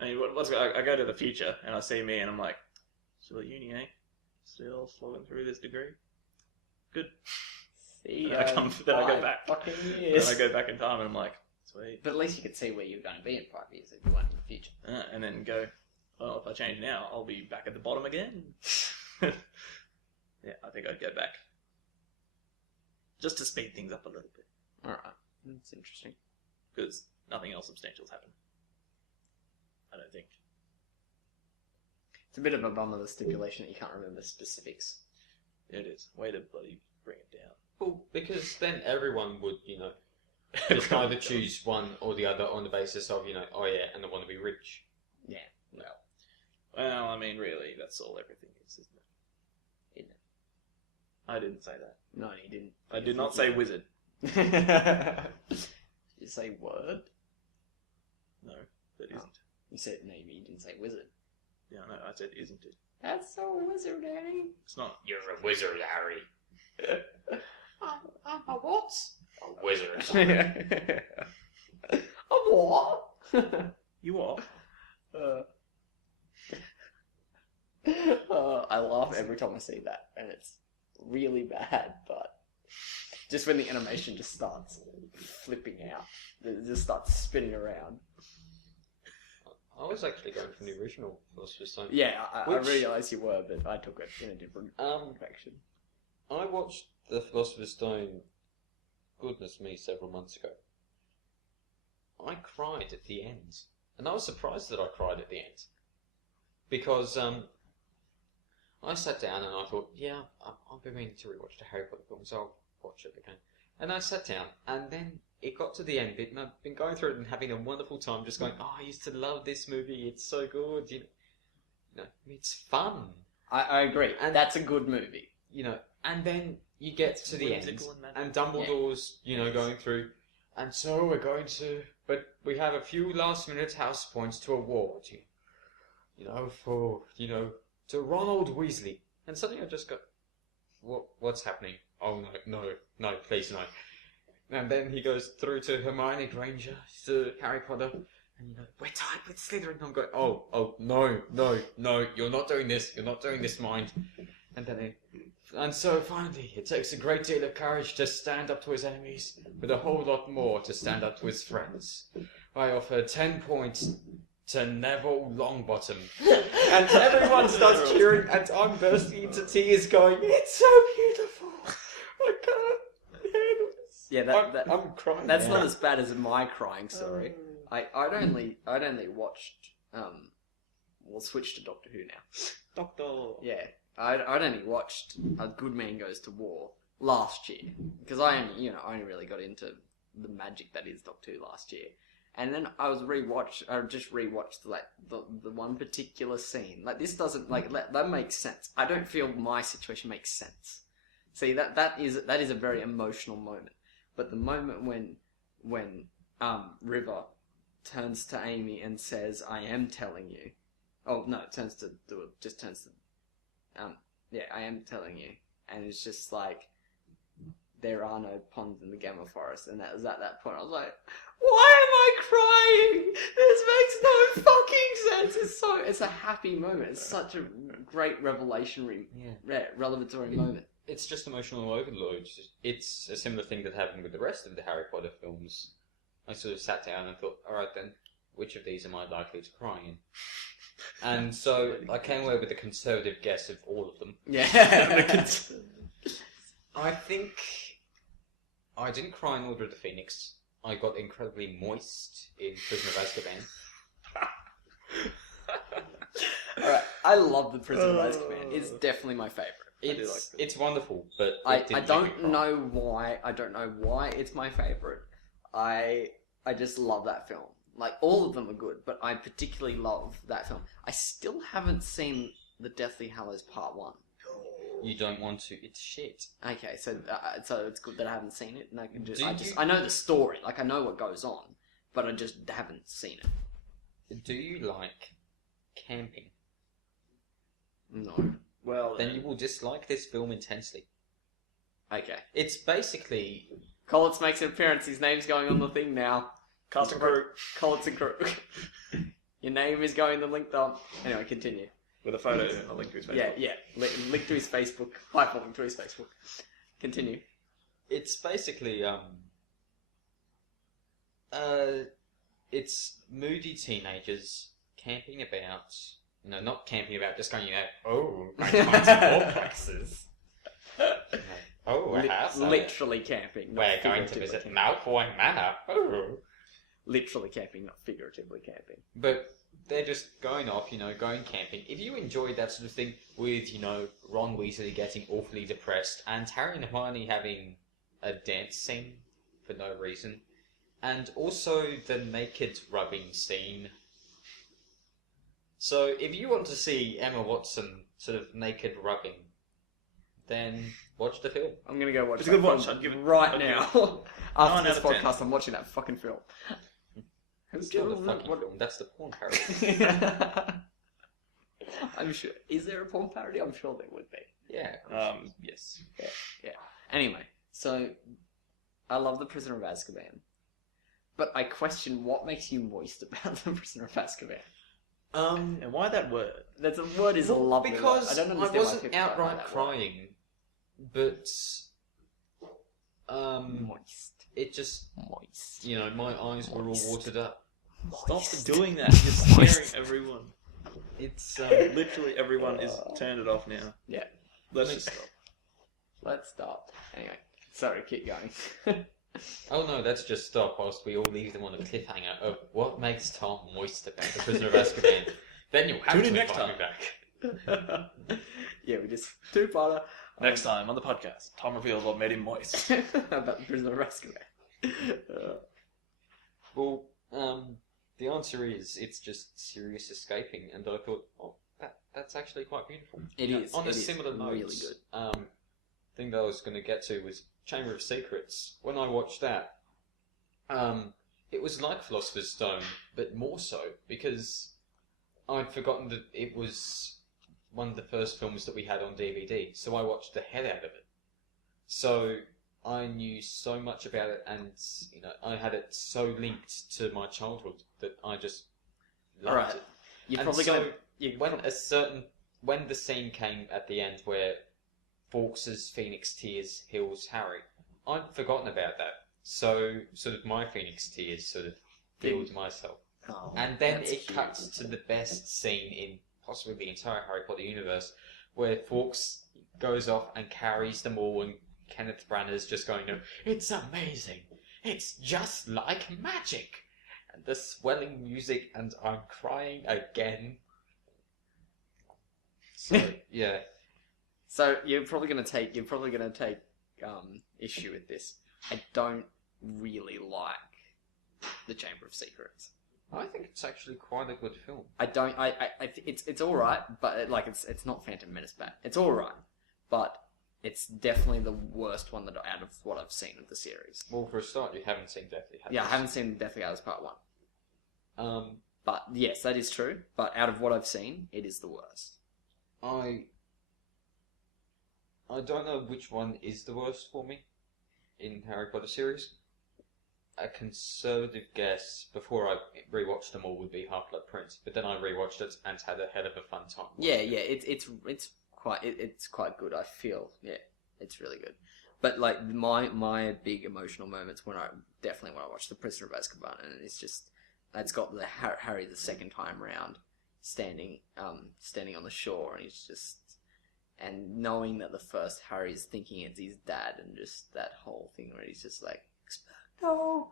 I mean, I go to the future and I see me and I'm like, still at uni, eh? Still slogging through this degree. Good. See, then I go back. Fucking years. Then I go back in time and I'm like, sweet. But at least you could see where you're going to be in 5 years if you went in the future. And then go, well, if I change now, I'll be back at the bottom again. Yeah, I think I'd go back. Just to speed things up a little bit. Alright, that's interesting. Because nothing else substantial's happened. I don't think. It's a bit of a bummer, the stipulation that you can't remember specifics. Yeah, it is. Way to bloody bring it down. Well, because then everyone would, just either choose one or the other on the basis of, oh yeah, and I want to be rich. Yeah. Well, I mean, really, that's all everything is, isn't it? Isn't it? I didn't say that. No, you didn't. I did not say wizard. You say word? No, that isn't. You said no, you didn't say wizard. Yeah, no, I said isn't it. That's so wizard, Danny. It's not. You're a wizard, Harry. I'm a what? A wizard. A what? You are. I laugh every time I see that, and it's really bad, but just when the animation just starts flipping out, it just starts spinning around. I was actually going from the original Philosopher's Stone. Yeah, I realised you were, but I took it in a different direction. I watched the Philosopher's Stone, goodness me, several months ago. I cried at the end. And I was surprised that I cried at the end. Because I sat down and I thought, yeah, I've been meaning to rewatch the Harry Potter films, so I'll watch it again. And I sat down, and then it got to the end bit, and I've been going through it and having a wonderful time, just going, oh, I used to love this movie, it's so good, it's fun. I agree, and that's a good movie. And then you get to the end, and Dumbledore's, going through, and so we're going to, but we have a few last-minute house points to award, to Ronald Weasley. And suddenly I just go, what's happening? Oh, no, please, no. And then he goes through to Hermione Granger, to Harry Potter, and we're tied with Slytherin. And I'm going, oh, no, you're not doing this, mind. And so finally, it takes a great deal of courage to stand up to his enemies, but a whole lot more to stand up to his friends. I offer 10 points to Neville Longbottom. And everyone starts cheering, and I'm bursting into tears going, it's so beautiful. I can't handle this. Yeah, I'm crying. That's not as bad as my crying story. I'd only watched we'll switch to Doctor Who now. Doctor. Yeah, I'd only watched A Good Man Goes to War last year because I only really got into the magic that is Doctor Who last year, and then I just rewatched like the one particular scene. Like this doesn't that makes sense. I don't feel my situation makes sense. See that is a very emotional moment, but the moment when River turns to Amy and says, "I am telling you." Oh no, it turns to I am telling you, and it's just like there are no ponds in the Gamma Forest, and that was at that point I was like, why am I crying? This makes no fucking sense. It's a happy moment. It's such a great revelatory moment. It's just emotional overload. It's a similar thing that happened with the rest of the Harry Potter films. I sort of sat down and thought, alright then, which of these am I likely to cry in? And so I came away with a conservative guess of all of them. Yeah. I think I didn't cry in Order of the Phoenix. I got incredibly moist in Prisoner of Azkaban. Alright, I love the Prisoner of Azkaban. It's definitely my favourite. It's wonderful, but I don't know why. I don't know why it's my favourite. I just love that film. Like, all of them are good, but I particularly love that film. I still haven't seen The Deathly Hallows Part 1. You don't want to. It's shit. Okay, so it's good that I haven't seen it, and I know the story. Like, I know what goes on, but I just haven't seen it. Do you like camping? No. Well, Then you will dislike this film intensely. Okay. It's basically... Collins makes an appearance. His name's going on the thing now. cast and crew Collins and crew. Your name is going to the link dump. Anyway, continue. with a photo, a link to his Facebook. Yeah. Link to his Facebook. Hyperlink to his Facebook. Continue. It's basically, it's moody teenagers camping about, not camping about, just going, oh, I'm going to Horcruxes. Oh, a house. Literally camping. We're going to visit Malfoy Manor. Oh. Literally camping, not figuratively camping. But they're just going off, going camping. If you enjoy that sort of thing with, Ron Weasley getting awfully depressed and Harry and Hermione having a dance scene for no reason, and also the naked rubbing scene. So if you want to see Emma Watson sort of naked rubbing, then watch the film. I'm going to go watch It's that a good watch. film I'd give it right now. After this 9 out of 10. podcast, I'm watching that fucking film. It's not a fucking film, that's the porn parody. I'm sure. Is there a porn parody? I'm sure there would be. Yeah. Yes. Yeah. Anyway, so I love The Prisoner of Azkaban, but I question what makes you moist about The Prisoner of Azkaban. And why that word? That's a word is a lovely because word. I don't I understand why wasn't people don't like outright that word. crying, but Moist. it just, Moist. my eyes were all Moist. watered up. Stop doing that. You're scaring Moist. everyone. It's Literally everyone is turned it off now. Yeah. Let's just stop. Let's stop. Anyway, sorry, keep going. Oh no, let's just stop whilst we all leave them on a cliffhanger of what makes Tom moist about The Prisoner of Azkaban. Then you'll have Tune to in next invite me time. back. Yeah, we just two-parter. Next time on the podcast, Tom reveals what made him moist. About The Prisoner of Azkaban. Well, the answer is it's just serious escaping, and I thought, that's actually quite beautiful. It is. On it a is similar note, really good. thing that I was going to get to was Chamber of Secrets. When I watched that, it was like Philosopher's Stone, but more so, because I'd forgotten that it was one of the first films that we had on DVD, so I watched the hell out of it. So I knew so much about it, and I had it so linked to my childhood that I just loved it. You're And probably so, going to... when the scene came at the end where Fawkes's Phoenix Tears heals Harry, I'd forgotten about that. So sort of my Phoenix Tears sort of healed myself. Oh, And then that's it cute. cuts to the best scene in possibly the entire Harry Potter universe, where Fawkes goes off and carries them all, and Kenneth Branagh's just going, it's amazing, it's just like magic, and the swelling music, and I'm crying again. So yeah, So you're probably gonna take issue with this. I don't really like the Chamber of Secrets. I think it's actually quite a good film. I don't. It's all right, but it's not Phantom Menace bad. It's all right, but it's definitely the worst one out of what I've seen of the series. Well, for a start, you haven't seen Deathly Hallows. Yeah, I haven't seen Deathly Hallows Part 1. Um, But yes, that is true. But out of what I've seen, it is the worst. I don't know which one is the worst for me in Harry Potter series. A conservative guess before I rewatched them all would be Half-Blood Prince, but then I rewatched it and had a hell of a fun time. Yeah, it's quite good. I feel it's really good. But like my big emotional moments when I watched The Prisoner of Azkaban, and it's got the Harry the second time round standing on the shore, and and knowing that the first Harry is thinking it's his dad, and just that whole thing where he's just like, Expecto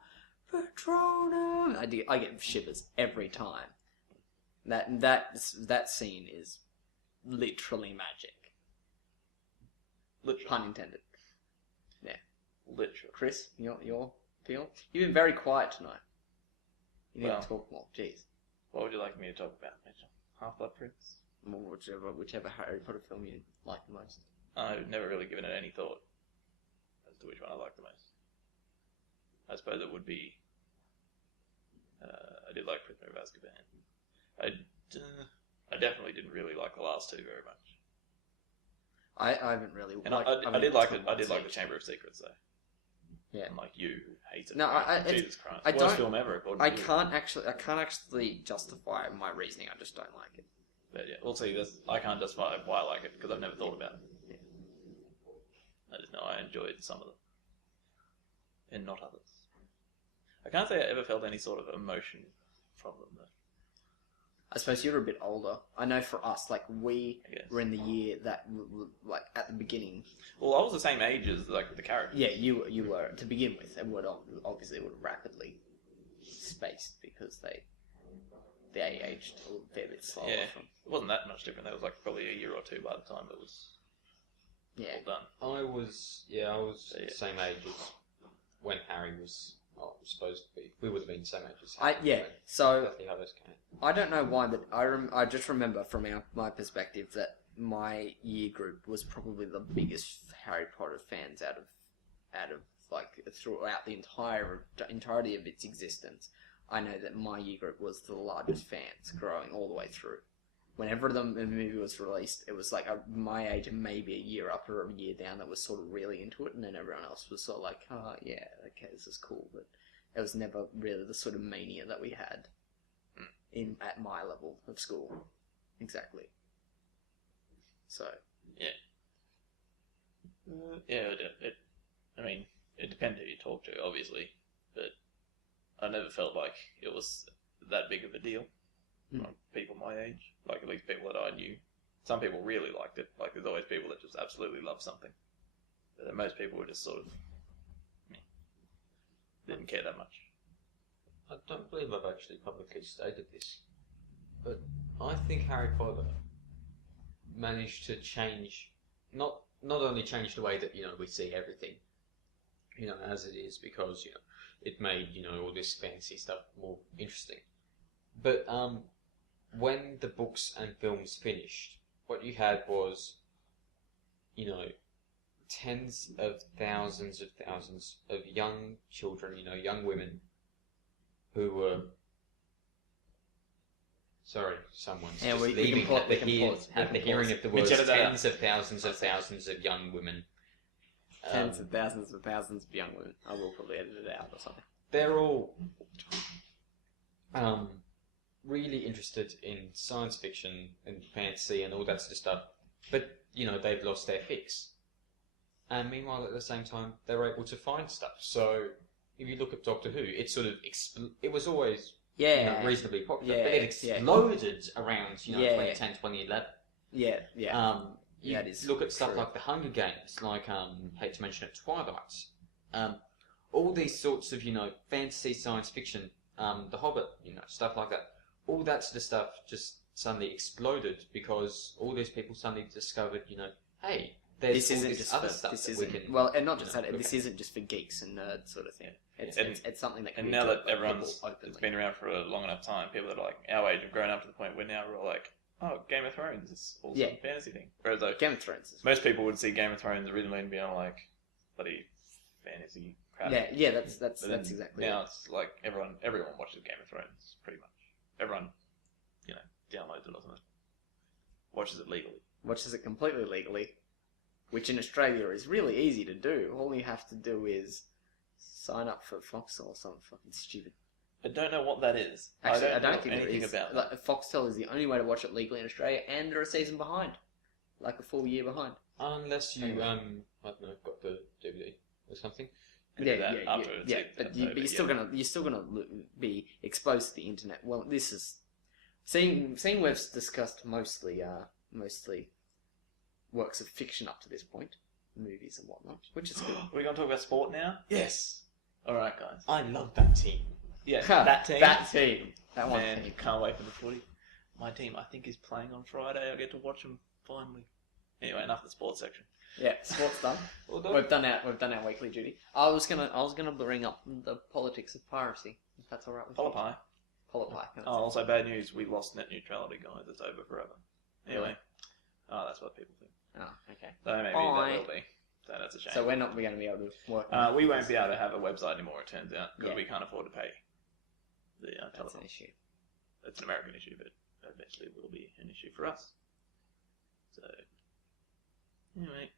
Patronum. I get shivers every time. That scene is literally magic. Literally. Pun intended. Yeah. Literally. Chris, your feel? You've been very quiet tonight. You need Well, to talk more. Jeez. What would you like me to talk about, Mitchell? Half-Blood Prince? Or whichever Harry Potter film you like the most. I've never really given it any thought as to which one I like the most. I suppose it would be... I did like Prisoner of Azkaban. I definitely didn't really like the last two very much. I haven't really. And I did like the Chamber of Secrets though. Yeah. Unlike you, who hates it. No, Jesus Christ, I worst don't- film ever. According I to you. can't actually justify my reasoning. I just don't like it. But yeah, we'll see. I can't justify why I like it because I've never thought about it. Yeah. I just know I enjoyed some of them, and not others. I can't say I ever felt any sort of emotion from them though. I suppose you're a bit older. I know for us, like we I guess. were in the year that, like at the beginning. Well, I was the same age as like the characters. Yeah, you were to begin with, and would rapidly spaced because they aged a fair bit slower. Yeah. It wasn't that much different. That was like probably a year or two by the time it was all done. I was Yeah. the same age as when Harry was supposed to be. We would have been the same age as I Harry. yeah. So Deathly Hallows came. I don't know why, but I just remember from my perspective that my year group was probably the biggest Harry Potter fans out of like throughout the entirety of its existence. I know that my year group was the largest fans growing all the way through. Whenever the movie was released, it was like my age and maybe a year up or a year down that was sort of really into it, and then everyone else was sort of like, oh yeah, okay, this is cool, but it was never really the sort of mania that we had at my level of school. Exactly. So. I mean, it depends who you talk to, obviously, but I never felt like it was that big of a deal. Like people my age, like at least people that I knew. Some people really liked it. Like there's always people that just absolutely love something. But then most people were just sort of didn't care that much. I don't believe I've actually publicly stated this, but I think Harry Potter managed to change, not only change the way that we see everything, as it is, because it made all this fancy stuff more interesting. But when the books and films finished, what you had was, tens of thousands of young children, young women, who were... Sorry, someone's just leaving at the hearing of the words tens of thousands of young women. Tens of thousands of young women. I will probably edit it out or something. They're all really interested in science fiction and fantasy and all that sort of stuff, but they've lost their fix. And meanwhile, at the same time, they're able to find stuff. So if you look at Doctor Who, it sort of it was always reasonably popular, but it exploded around 2010, 2011. Yeah. You look at stuff like the Hunger Games, like hate to mention it, Twilight. All these sorts of fantasy, science fiction, The Hobbit, stuff like that. All that sort of stuff just suddenly exploded because all these people suddenly discovered, hey, there's This all isn't this just other for, stuff this that we isn't can. well, and not just look that. This at. isn't just for geeks and nerds sort of thing. It's something that can And be now enjoyed that by everyone's people openly. it's been around for a long enough time, people that are like our age have grown up to the point where now we're all like, oh, Game of Thrones is also a fantasy thing. Whereas like Game of Thrones. most people would see Game of Thrones originally and be on like bloody fantasy crap. Yeah, that's But then exactly now it. it's like everyone watches Game of Thrones pretty much. Everyone, downloads it or something. Watches it legally. Watches it completely legally, which in Australia is really easy to do. All you have to do is sign up for Foxtel or something fucking stupid. I don't know what that is. Actually, I don't think know anything it is. about Like, that. Foxtel is the only way to watch it legally in Australia, and they're a season behind, like a full year behind. Unless you, Anyway. I don't know, got the DVD or something. Could do that after it's yeah. even But uploaded, you're still gonna be exposed to the internet. Well, this is seeing we've discussed mostly works of fiction up to this point, movies and whatnot, which is good. We're going to talk about sport now? Yes. Alright, guys. I love that team. Yeah, Ha, that team. that one Man, team. can't wait for the footy. My team, I think, is playing on Friday. I get to watch them finally. Anyway, enough of the sports section. Yeah, sports done. Well done. We've done our weekly duty. I was gonna bring up the politics of piracy, if that's all right with you. Polypi. Polypi. Oh, also bad news. We lost net neutrality, guys. It's over forever. Anyway. Really? Oh, that's what people think. Oh, okay. So maybe Bye. that will be. So that's a shame. So we're not going to be able to work. We won't be able to have a website anymore, it turns out, because Yeah. we can't afford to pay the That's telephone. an issue. It's an American issue, but eventually it will be an issue for us. So, anyway.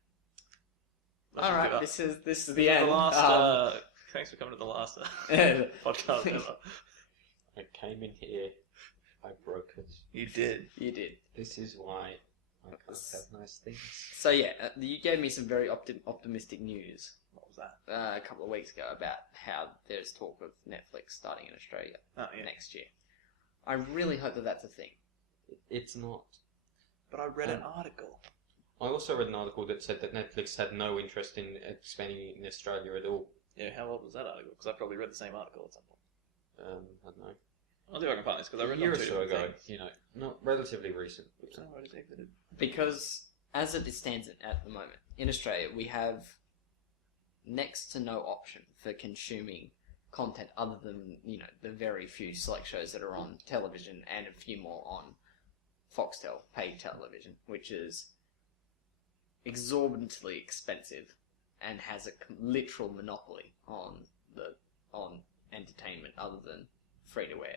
All right, this is the the end. last. Thanks for coming to the last podcast ever. I came in here, I broke it. You did. You did. This is why I can't have nice things. So yeah, you gave me some very optimistic news What was that? a couple of weeks ago about how there's talk of Netflix starting in Australia Oh, yeah. next year. I really hope that that's a thing. It's not. But I read an article. I also read an article that said that Netflix had no interest in expanding in Australia at all. Yeah, how old was that article? Because I probably read the same article at some point. I don't know. I'll see if I can find this, because I A read year it or on two so different ago, things. not relatively recent. Oops, I already exited. Because as it stands at the moment in Australia, we have next to no option for consuming content other than the very few select shows that are on television and a few more on Foxtel paid television, which is exorbitantly expensive and has a literal monopoly on entertainment other than free to air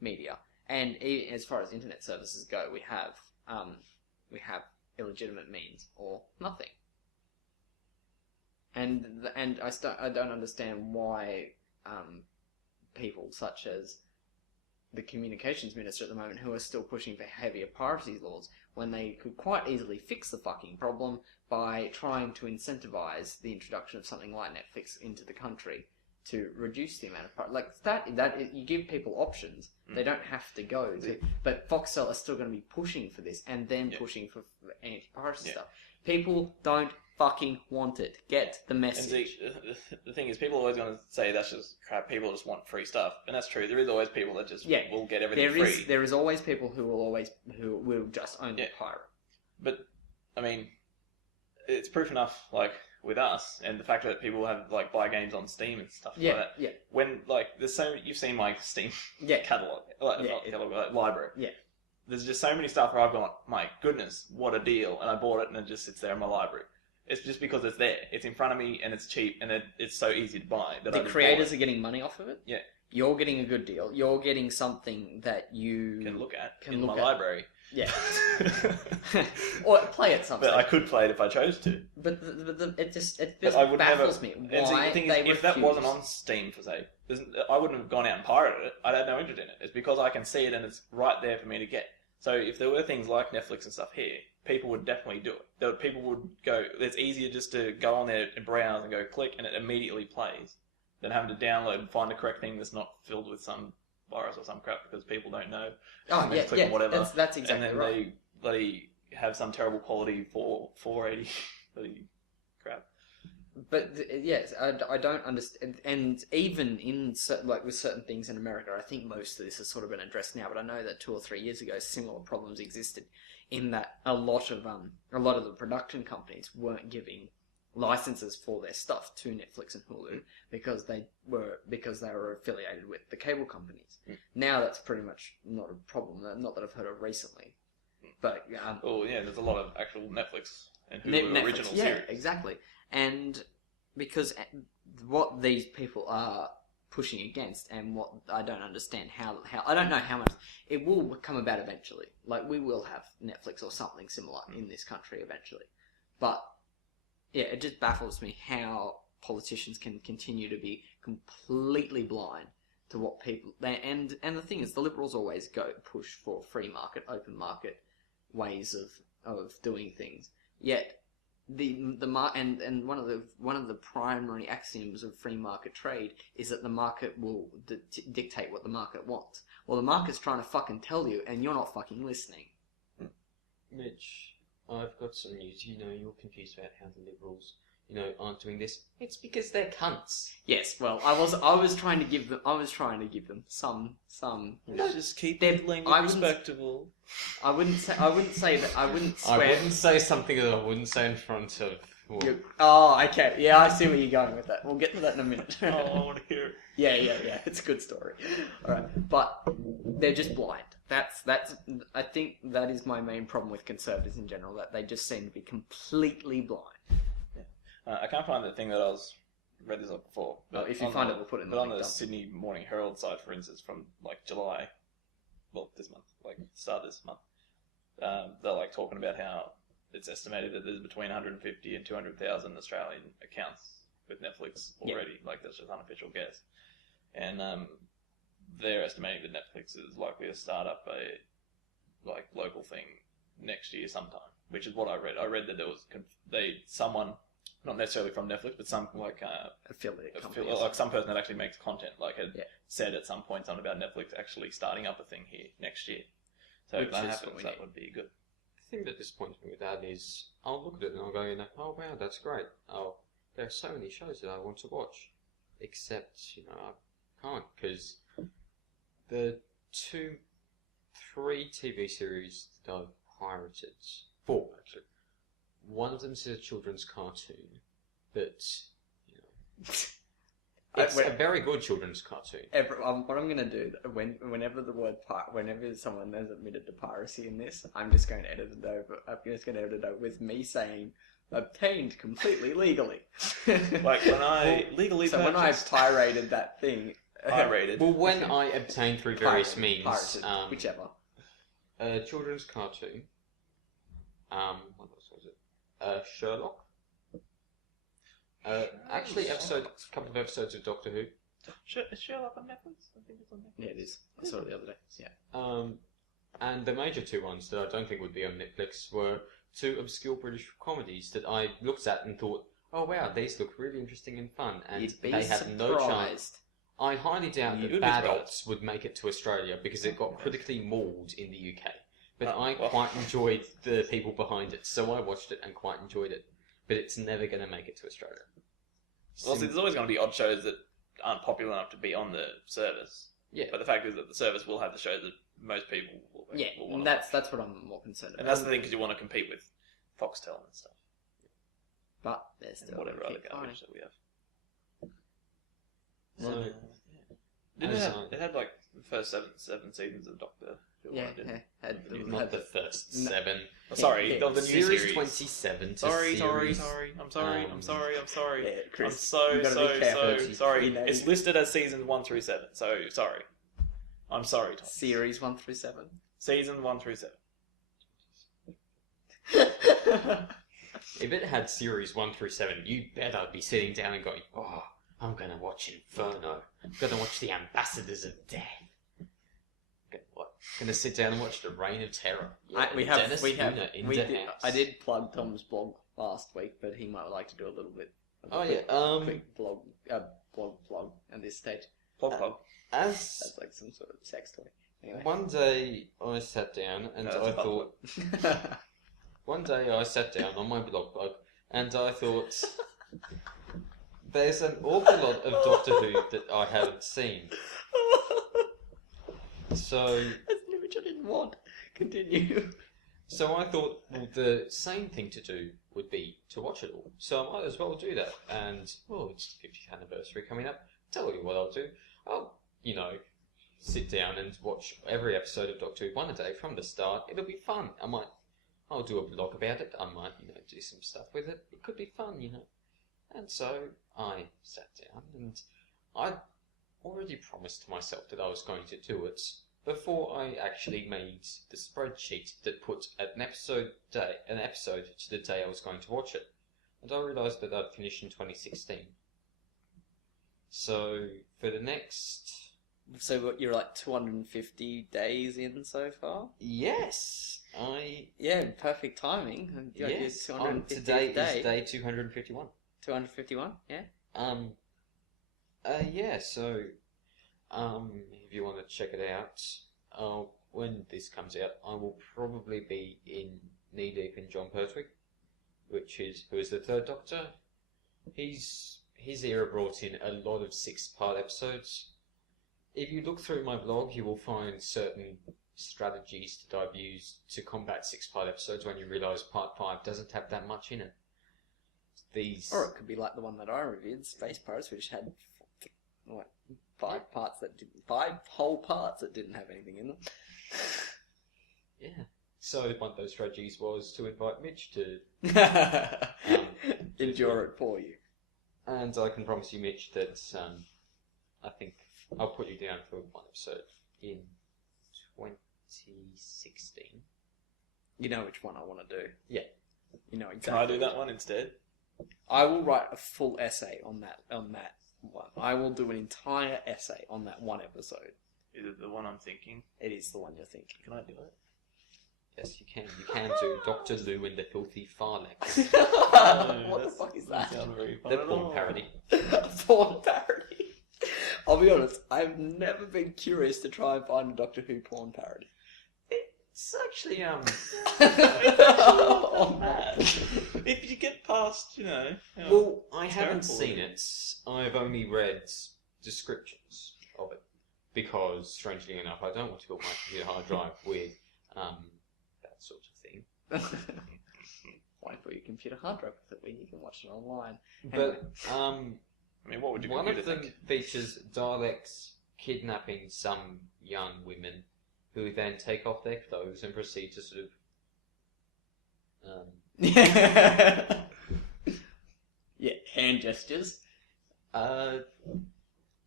media. And as far as internet services go, we have illegitimate means or nothing. And I don't understand why people such as the communications minister at the moment, who are still pushing for heavier piracy laws, when they could quite easily fix the fucking problem by trying to incentivize the introduction of something like Netflix into the country to reduce the amount of piracy. Like that you give people options. They don't have to go to. But Foxtel are still going to be pushing for this, and then pushing for anti-piracy stuff. People don't fucking want it. Get the And message. the thing is, people are always going to say that's just crap. People just want free stuff, and that's true. There is always people that just will get everything free. There is always people who will just only pirate. But I mean, it's proof enough. Like with us, and the fact that people have buy games on Steam and stuff like that. Yeah. When there's you've seen my Steam Yeah. catalog, library. Yeah. There's just so many stuff where I've gone, my goodness, what a deal, and I bought it, and it just sits there in my library. It's just because it's there. It's in front of me, and it's cheap, and it's so easy to buy. That The I just creators bought are getting money off of it. Yeah. You're getting a good deal. You're getting something that you it. Can look at Can in look my at. library. Yeah. Or play it something. But I could play it if I chose to. But it just But I would baffles never, me and see, why the thing they is, if that refuse. wasn't on Steam, for say, I wouldn't have gone out and pirated it. I'd have no interest in it. It's because I can see it and it's right there for me to get. So if there were things like Netflix and stuff here, people would definitely do it. People would go, it's easier just to go on there and browse and go click and it immediately plays than having to download and find the correct thing that's not filled with some virus or some crap because people don't know. Oh And then yeah, click yeah. on whatever. That's exactly and then right. they have some terrible quality for 480 bloody crap. But yes, I don't understand, and even in with certain things in America, I think most of this has sort of been addressed now. But I know that 2 or 3 years ago, similar problems existed, in that a lot of the production companies weren't giving licenses for their stuff to Netflix and Hulu because they were affiliated with the cable companies. Now that's pretty much not a problem. Not that I've heard of recently, but there's a lot of actual Netflix and Hulu original series. Yeah, exactly. And because what these people are pushing against, and what I don't understand how I don't know how much it will come about eventually. Like, we will have Netflix or something similar in this country eventually, but yeah, it just baffles me how politicians can continue to be completely blind to what people and the thing is, the Liberals always push for free market, open market ways of doing things. Yet and one of the primary axioms of free market trade is that the market will dictate what the market wants. Well, the market's trying to fucking tell you, and you're not fucking listening. Mitch, I've got some news. You're confused about how the Liberals, aren't doing this. It's because they're cunts. Yes, well, I was trying to give them some. Just keep the language respectable. I wouldn't say that. I wouldn't swear. I wouldn't say something that I wouldn't say in front of. Oh, okay. Yeah, I see where you're going with that. We'll get to that in a minute. Oh, I want to hear it. Yeah. It's a good story. All right, but they're just blind. That's. I think that is my main problem with conservatives in general. That they just seem to be completely blind. I can't find the thing that I read this up before. But if you find it, we'll put it in the link. But on the Sydney Morning Herald site, for instance, from July, this month, start this month, they're talking about how it's estimated that there's between 150 and 200,000 Australian accounts with Netflix already. Yep. That's just unofficial guess. And they're estimating that Netflix is likely to start up a local thing next year sometime, which is what I read. I read that there was someone, not necessarily from Netflix, but some affiliate company, some person that actually makes content, had said at some point something about Netflix actually starting up a thing here next year. So if that happens, that would be good. The thing that disappoints me with that is I'll look at it and I'll go, oh wow, that's great. Oh, there are so many shows that I want to watch, except I can't, because the 3 TV series that I've pirated, 4 actually. One of them is a children's cartoon that, it's a very good children's cartoon. What I'm going to do, whenever someone has admitted to piracy in this, I'm just going to edit it over. I'm just going to edit it over with me saying, obtained completely legally. When I legally So when I pirated that thing... Pirated. Well, when I obtained through various means... Pirated, whichever. A children's cartoon. What else was it? Sherlock. Actually, a couple of episodes of Doctor Who. Is Sherlock on Netflix? I think it's on Netflix. Yeah, it is. I saw it the other day. Yeah. And the major 2 ones that I don't think would be on Netflix were 2 obscure British comedies that I looked at and thought, oh wow, these look really interesting and fun, and they have no chance. I highly doubt that Bad Ops would make it to Australia because it got critically mauled in the UK. But I quite enjoyed the people behind it, so I watched it and quite enjoyed it. But it's never going to make it to Australia. Well, see, there's always going to be odd shows that aren't popular enough to be on the service. Yeah. But the fact is that the service will have the shows that most people will want to watch. That's what I'm more concerned about. And that's the thing, because you want to compete with Foxtel and stuff. But there's still whatever other garbage that we have. So, it had the first seven seasons of Doctor Who. Not the first 7. Sorry, the new series. 27 to sorry. series. I'm sorry. Yeah, Chris, I'm so sorry. It's listed as seasons 1 through 7. So sorry. I'm sorry, Tom. Series 1 through 7. Season 1 through 7. If it had series 1 through 7, you bet I'd be sitting down and going, oh, I'm going to watch Inferno. I'm going to watch The Ambassadors of Death. Going to sit down and watch The Reign of Terror. I did plug Tom's blog last week, but he might like to do a little bit. Quick blog at this stage. Blog. That's like some sort of sex toy. Anyway. One day I sat down and I thought. One day I sat down on my blog and I thought, there's an awful lot of Doctor Who that I haven't seen. So That's an image I didn't want. Continue. So I thought, well, the sane thing to do would be to watch it all. So I might as well do that. And, it's the 50th anniversary coming up. Tell you what I'll do. I'll, sit down and watch every episode of Doctor Who one a day from the start. It'll be fun. I'll do a blog about it. I might, do some stuff with it. It could be fun, And so I sat down and I already promised myself that I was going to do it before I actually made the spreadsheet that put an episode to the day I was going to watch it. And I realised that I'd finished in 2016. So, for the next... So what, you're like 250 days in so far? Yes! Yeah, perfect timing. Yes, today is day 251. 251, yeah? Yeah, so... if you want to check it out, when this comes out, I will probably be knee deep in John Pertwee, who is the Third Doctor. His era brought in a lot of 6-part episodes. If you look through my blog, you will find certain strategies that I've used to combat 6-part episodes when you realise Part 5 doesn't have that much in it. Or it could be like the one that I reviewed, Space Pirates, which had 5 whole parts that didn't have anything in them. Yeah. So one of those strategies was to invite Mitch to endure it for you. And I can promise you, Mitch, that I think I'll put you down for one episode in 2016. You know which one I want to do. Yeah. You know exactly. Can I do that one instead? I will write a full essay on that one. I will do an entire essay on that one episode. Is it the one I'm thinking? It is the one you're thinking. Can I do it? Yes, you can. You can do Dr. Lou and the Filthy Farlex. What the fuck is that? The porn parody. Porn parody. I'll be honest, I've never been curious to try and find a Doctor Who porn parody. It's actually, Oh, man. If you get past, Well, I haven't terrible. seen it. I've only read descriptions of it. Because, strangely enough, I don't want to fill my computer hard drive with, that sort of thing. Why put your computer hard drive with it when you can watch it online? But, what would you one of them think? features Daleks kidnapping some young women who then take off their clothes and proceed to sort of... Yeah, hand gestures.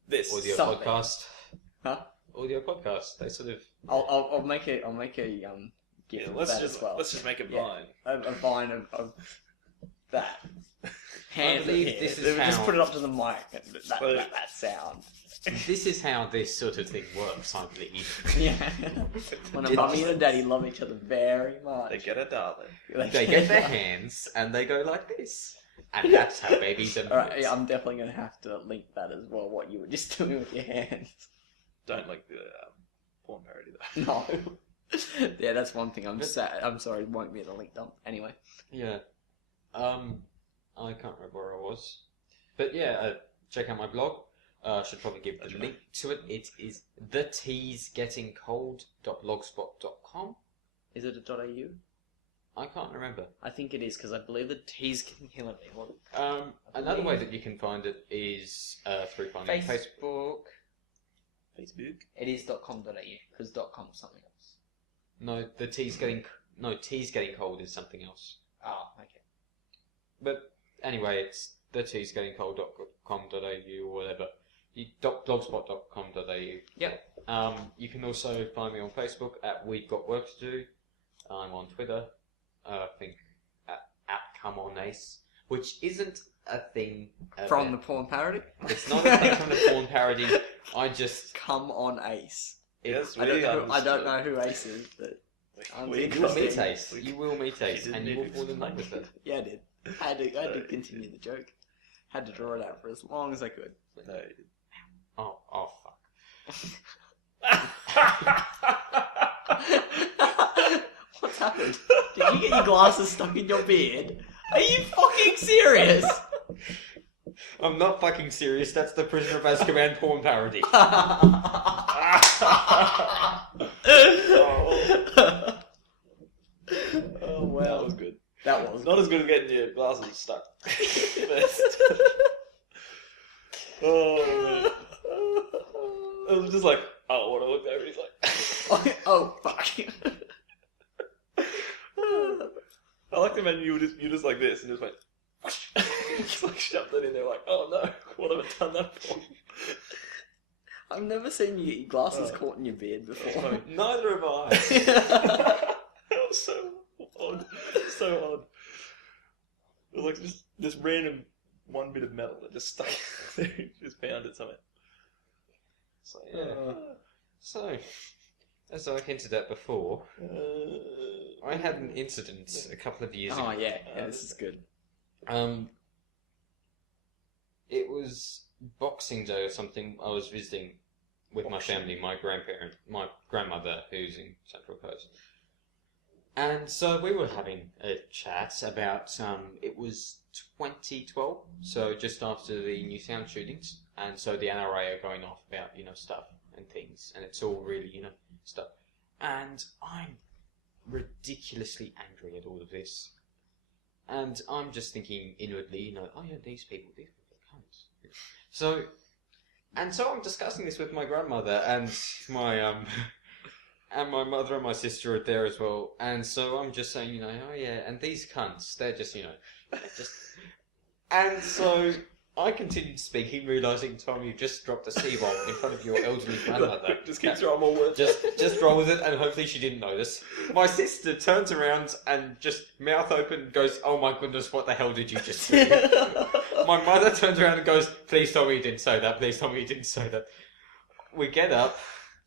This. Audio Something. podcast. Huh? Audio podcast. They sort of... I'll make a GIF Yeah, of let's that just as well. let's just make it Yeah. blind. A vine of that. Hands believe in this here. is Just how- put it up to the mic and that sound. This is how this sort of thing works, I believe. Yeah. When a mummy and a daddy love each other very much. They get a darling. They get their hands and they go like this. And that's how babies are made. Alright, yeah, I'm definitely going to have to link that as well, what you were just doing with your hands. Don't like the porn parody though. No. Yeah, that's one thing I'm sad. I'm sorry, it won't be in the link dump. Anyway. Yeah. I can't remember where I was. But yeah, check out my blog. Should probably give the link to it. It is theteasgettingcold.blogspot.com. Is it a .au? I can't remember. I think it is, because I believe the T's getting killing me. Well, Another way that you can find it is through finding Facebook. Facebook. it is .com.au, because .com is something else. No, Tea's getting cold is something else. Oh, okay. But anyway, it's theteasgettingcold.com.au or whatever. Blogspot.com.au. Yep. You can also find me on Facebook at We've Got Work to Do. I'm on Twitter. I think at Come On Ace, which isn't a thing From the porn parody? It's not a thing from the porn parody. I just Come on, Ace. Yes, I don't know who Ace is, but We you will meet Interesting. Ace. You will meet Ace, and you will fall in love with it. yeah, I did. I had to continue the joke. Had to draw it out for as long as I could. No. Oh fuck. What's happened? Did you get your glasses stuck in your beard? Are you fucking serious? I'm not fucking serious. That's the Prisoner of Azkaban porn parody. Oh, wow. That was good. That was not as good as getting your glasses stuck. Oh, man. It was just like, oh, when I looked over, he's like... oh, fuck. I like to imagine you just like this and just went... just like shoved it in there like, oh no, what have I done that for? I've never seen you get your glasses caught in your beard before. Neither have I. That was so odd. So odd. It was like just this random one bit of metal that just stuck there. Just found it somewhere. So, yeah. So, as I hinted at before, I had an incident a couple of years ago. Oh, yeah. This is good. It was Boxing Day or something. I was visiting with my family, my grandmother, who's in Central Coast. And so we were having a chat about, it was 2012, so just after the Newtown shootings. And so the NRA are going off about, stuff and things. And it's all really, stuff. And I'm ridiculously angry at all of this. And I'm just thinking inwardly, oh yeah, these people are cunts. So I'm discussing this with my grandmother and my mother and my sister are there as well. And so I'm just saying, oh yeah, and these cunts, they're just, just... And so I continued speaking, realising, Tom, you just dropped a C-bomb in front of your elderly grandmother. Just keep throwing more words. Just roll with it, and hopefully she didn't notice. My sister turns around and just mouth open goes, oh my goodness, what the hell did you just do? My mother turns around and goes, please tell me you didn't say that, please tell me you didn't say that. We get up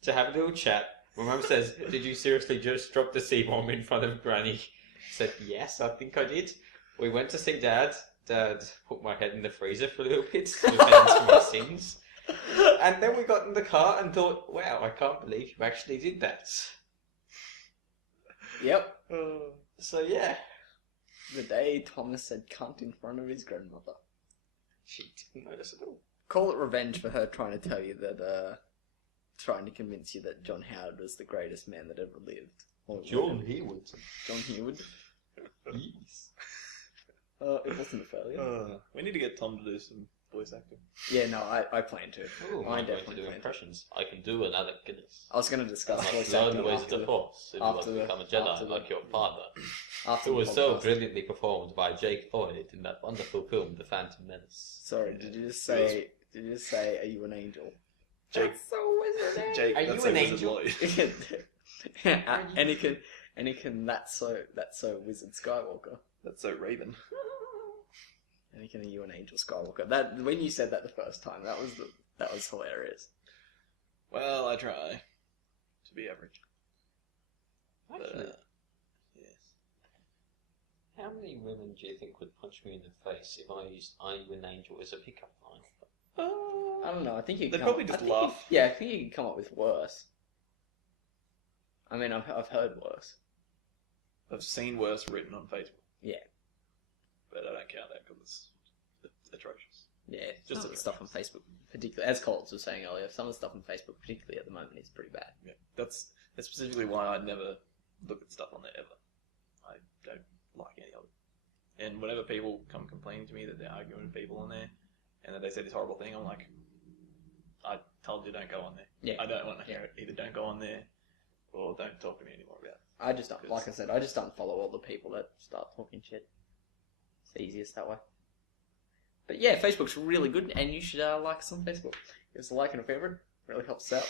to have a little chat. My mum says, did you seriously just drop the C-bomb in front of Granny? I said, yes, I think I did. We went to see Dad. Dad put my head in the freezer for a little bit to avenge my sins. And then we got in the car and thought, wow, I can't believe you actually did that. Yep. So, yeah. The day Thomas said cunt in front of his grandmother. She didn't notice at all. Call it revenge for her trying to tell you that, trying to convince you that John Howard was the greatest man that ever lived. John Heward. John Heward. Yes. It wasn't a failure. We need to get Tom to do some voice acting. Yeah, no, I plan to. Ooh, I I'm going to definitely do plan impressions. I can do another Guinness. I was going to discuss voice Learn acting the ways of the Force if you want to become a Jedi like your father. After It was the so podcast. brilliantly performed by Jake Lloyd in that wonderful film, The Phantom Menace. Sorry, did you just say, are you an angel? Jake, That's so wizard. Jake, Are that's you an a wizard angel? Lloyd. Anakin, that's so wizard Skywalker. That's so Raven. Anakin, are you an angel Skywalker? That when you said that the first time, that was hilarious. Well, I try to be average. Actually, Yes. how many women do you think would punch me in the face if I used "Are you an angel" as a pickup line? I don't know. I think you. They'd probably just laugh. I think you can come up with worse. I mean, I've heard worse. I've seen worse written on Facebook. Yeah. But I don't count that because it's atrocious. Yeah, Just some of the atrocious. stuff on Facebook, particularly as Colts was saying earlier, some of the stuff on Facebook, particularly at the moment, is pretty bad. Yeah, that's specifically why I never look at stuff on there ever. I don't like any of it. And whenever people come complaining to me that they're arguing with people on there and that they say this horrible thing, I'm like, I told you don't go on there. Yeah. I don't want to hear it. Either don't go on there or don't talk to me anymore about it. I just don't, like I said, I just don't follow all the people that start talking shit. It's the easiest that way. But yeah, Facebook's really good, and you should like us on Facebook. Give us a like and a favourite. Really helps us out.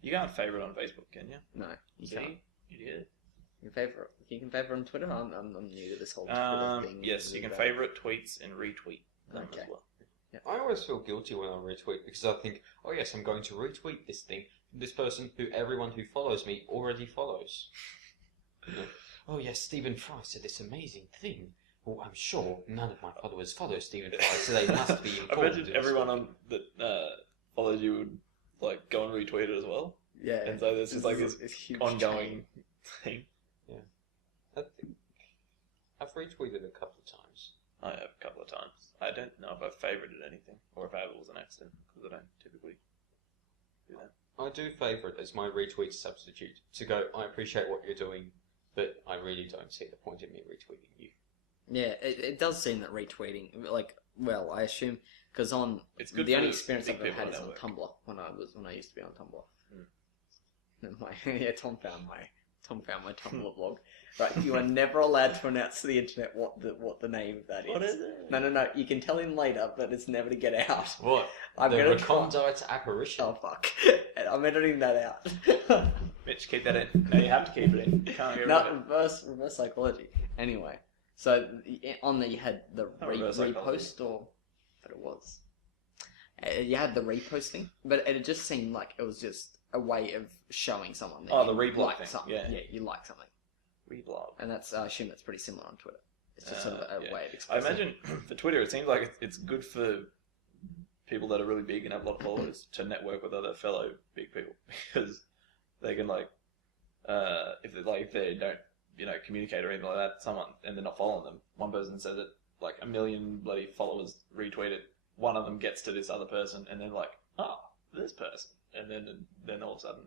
You can't favourite on Facebook, can you? No, you See? can't. You did. You can favourite. You can favourite on Twitter. I'm new to this whole Twitter thing. Yes, you can favourite tweets and retweet them Okay. as well. I always feel guilty when I retweet because I think, oh yes, I'm going to retweet this thing from this person who everyone who follows me already follows. Oh yes, Stephen Fry said this amazing thing. Well, I'm sure none of my followers follow Stephen Fry, so they must be I informed. imagine everyone that follows you would like go and retweet it as well. Yeah. And so there's just like this it's huge ongoing thing. I think I've retweeted a couple of times. I have a couple of times. I don't know if I've favorited anything or if it was an accident because I don't typically do that. I do favourite as my retweet substitute to go, I appreciate what you're doing, but I really don't see the point in me retweeting you. Yeah, it does seem that retweeting, I assume, because It's good the for only experience big I've ever people had is on on network. Tumblr when I used to be on Tumblr. And Tom found my Tumblr blog. Right, you are never allowed to announce to the internet what the name of that is. What is it? No. You can tell him later, but it's never to get out. What? I'm the gonna try. recondite apparition. Oh fuck! I'm editing that out. Mitch, keep that in. No, you have to keep it in. You can't get rid of No, it. reverse psychology. Anyway, so on there you had the Not reverse psychology. repost, but it was. You had the repost thing, but it just seemed like it was just a way of showing someone that Oh, you the reblog like thing, something. yeah. You like something, Reblog. and that's I assume that's pretty similar on Twitter. It's just sort of a Yeah. way of I expressing. imagine for Twitter, it seems like it's good for people that are really big and have a lot of followers to network with other fellow big people because they can if they don't communicate or anything like that, someone and they're not following them, one person says it, like 1 million bloody followers retweet it, one of them gets to this other person and then like, oh, this person, and then all of a sudden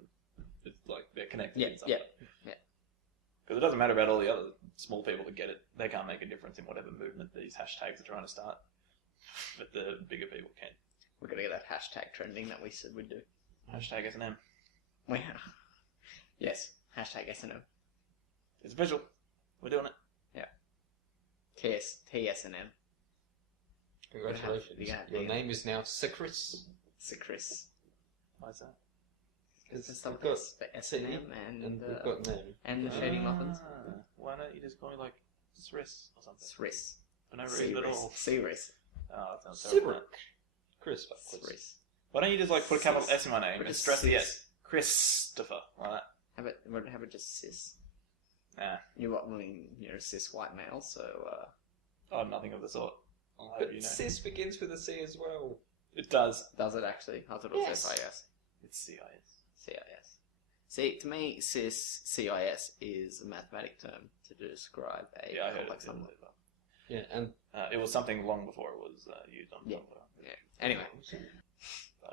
it's like they're connected. in some way. Because it doesn't matter about all the other small people that get it. They can't make a difference in whatever movement these hashtags are trying to start. But the bigger people can. We're gonna get that hashtag trending that we said we'd do. Hashtag S&M. Yes, hashtag SNO. It's official. We're doing it. TSNM. Congratulations. Your name is now Sicris. Chris. Why is that? Because We've stuff got the SNM and we've got name. and the Shadymuffins. Why don't you just call me like Sriss or something? Sriss. For no reason at all. Sriss. Oh, that sounds terrible. Super. Chris. Sriss. Why don't you just like put a capital S in my name Put and a stress the sis. S? Christopher. Like that. Have it just cis. Nah. You're a cis white male, so Oh, nothing of the sort. I'll have But you know. cis begins with a C as well. It does. does it actually? I thought it was Yes. SIS. It's CIS. CIS. See, to me, CIS is a mathematic term to describe a Yeah, I heard it. complex number. Yeah, and It was something long before it was used on Yeah. Tumblr. Yeah. Anyway, I don't know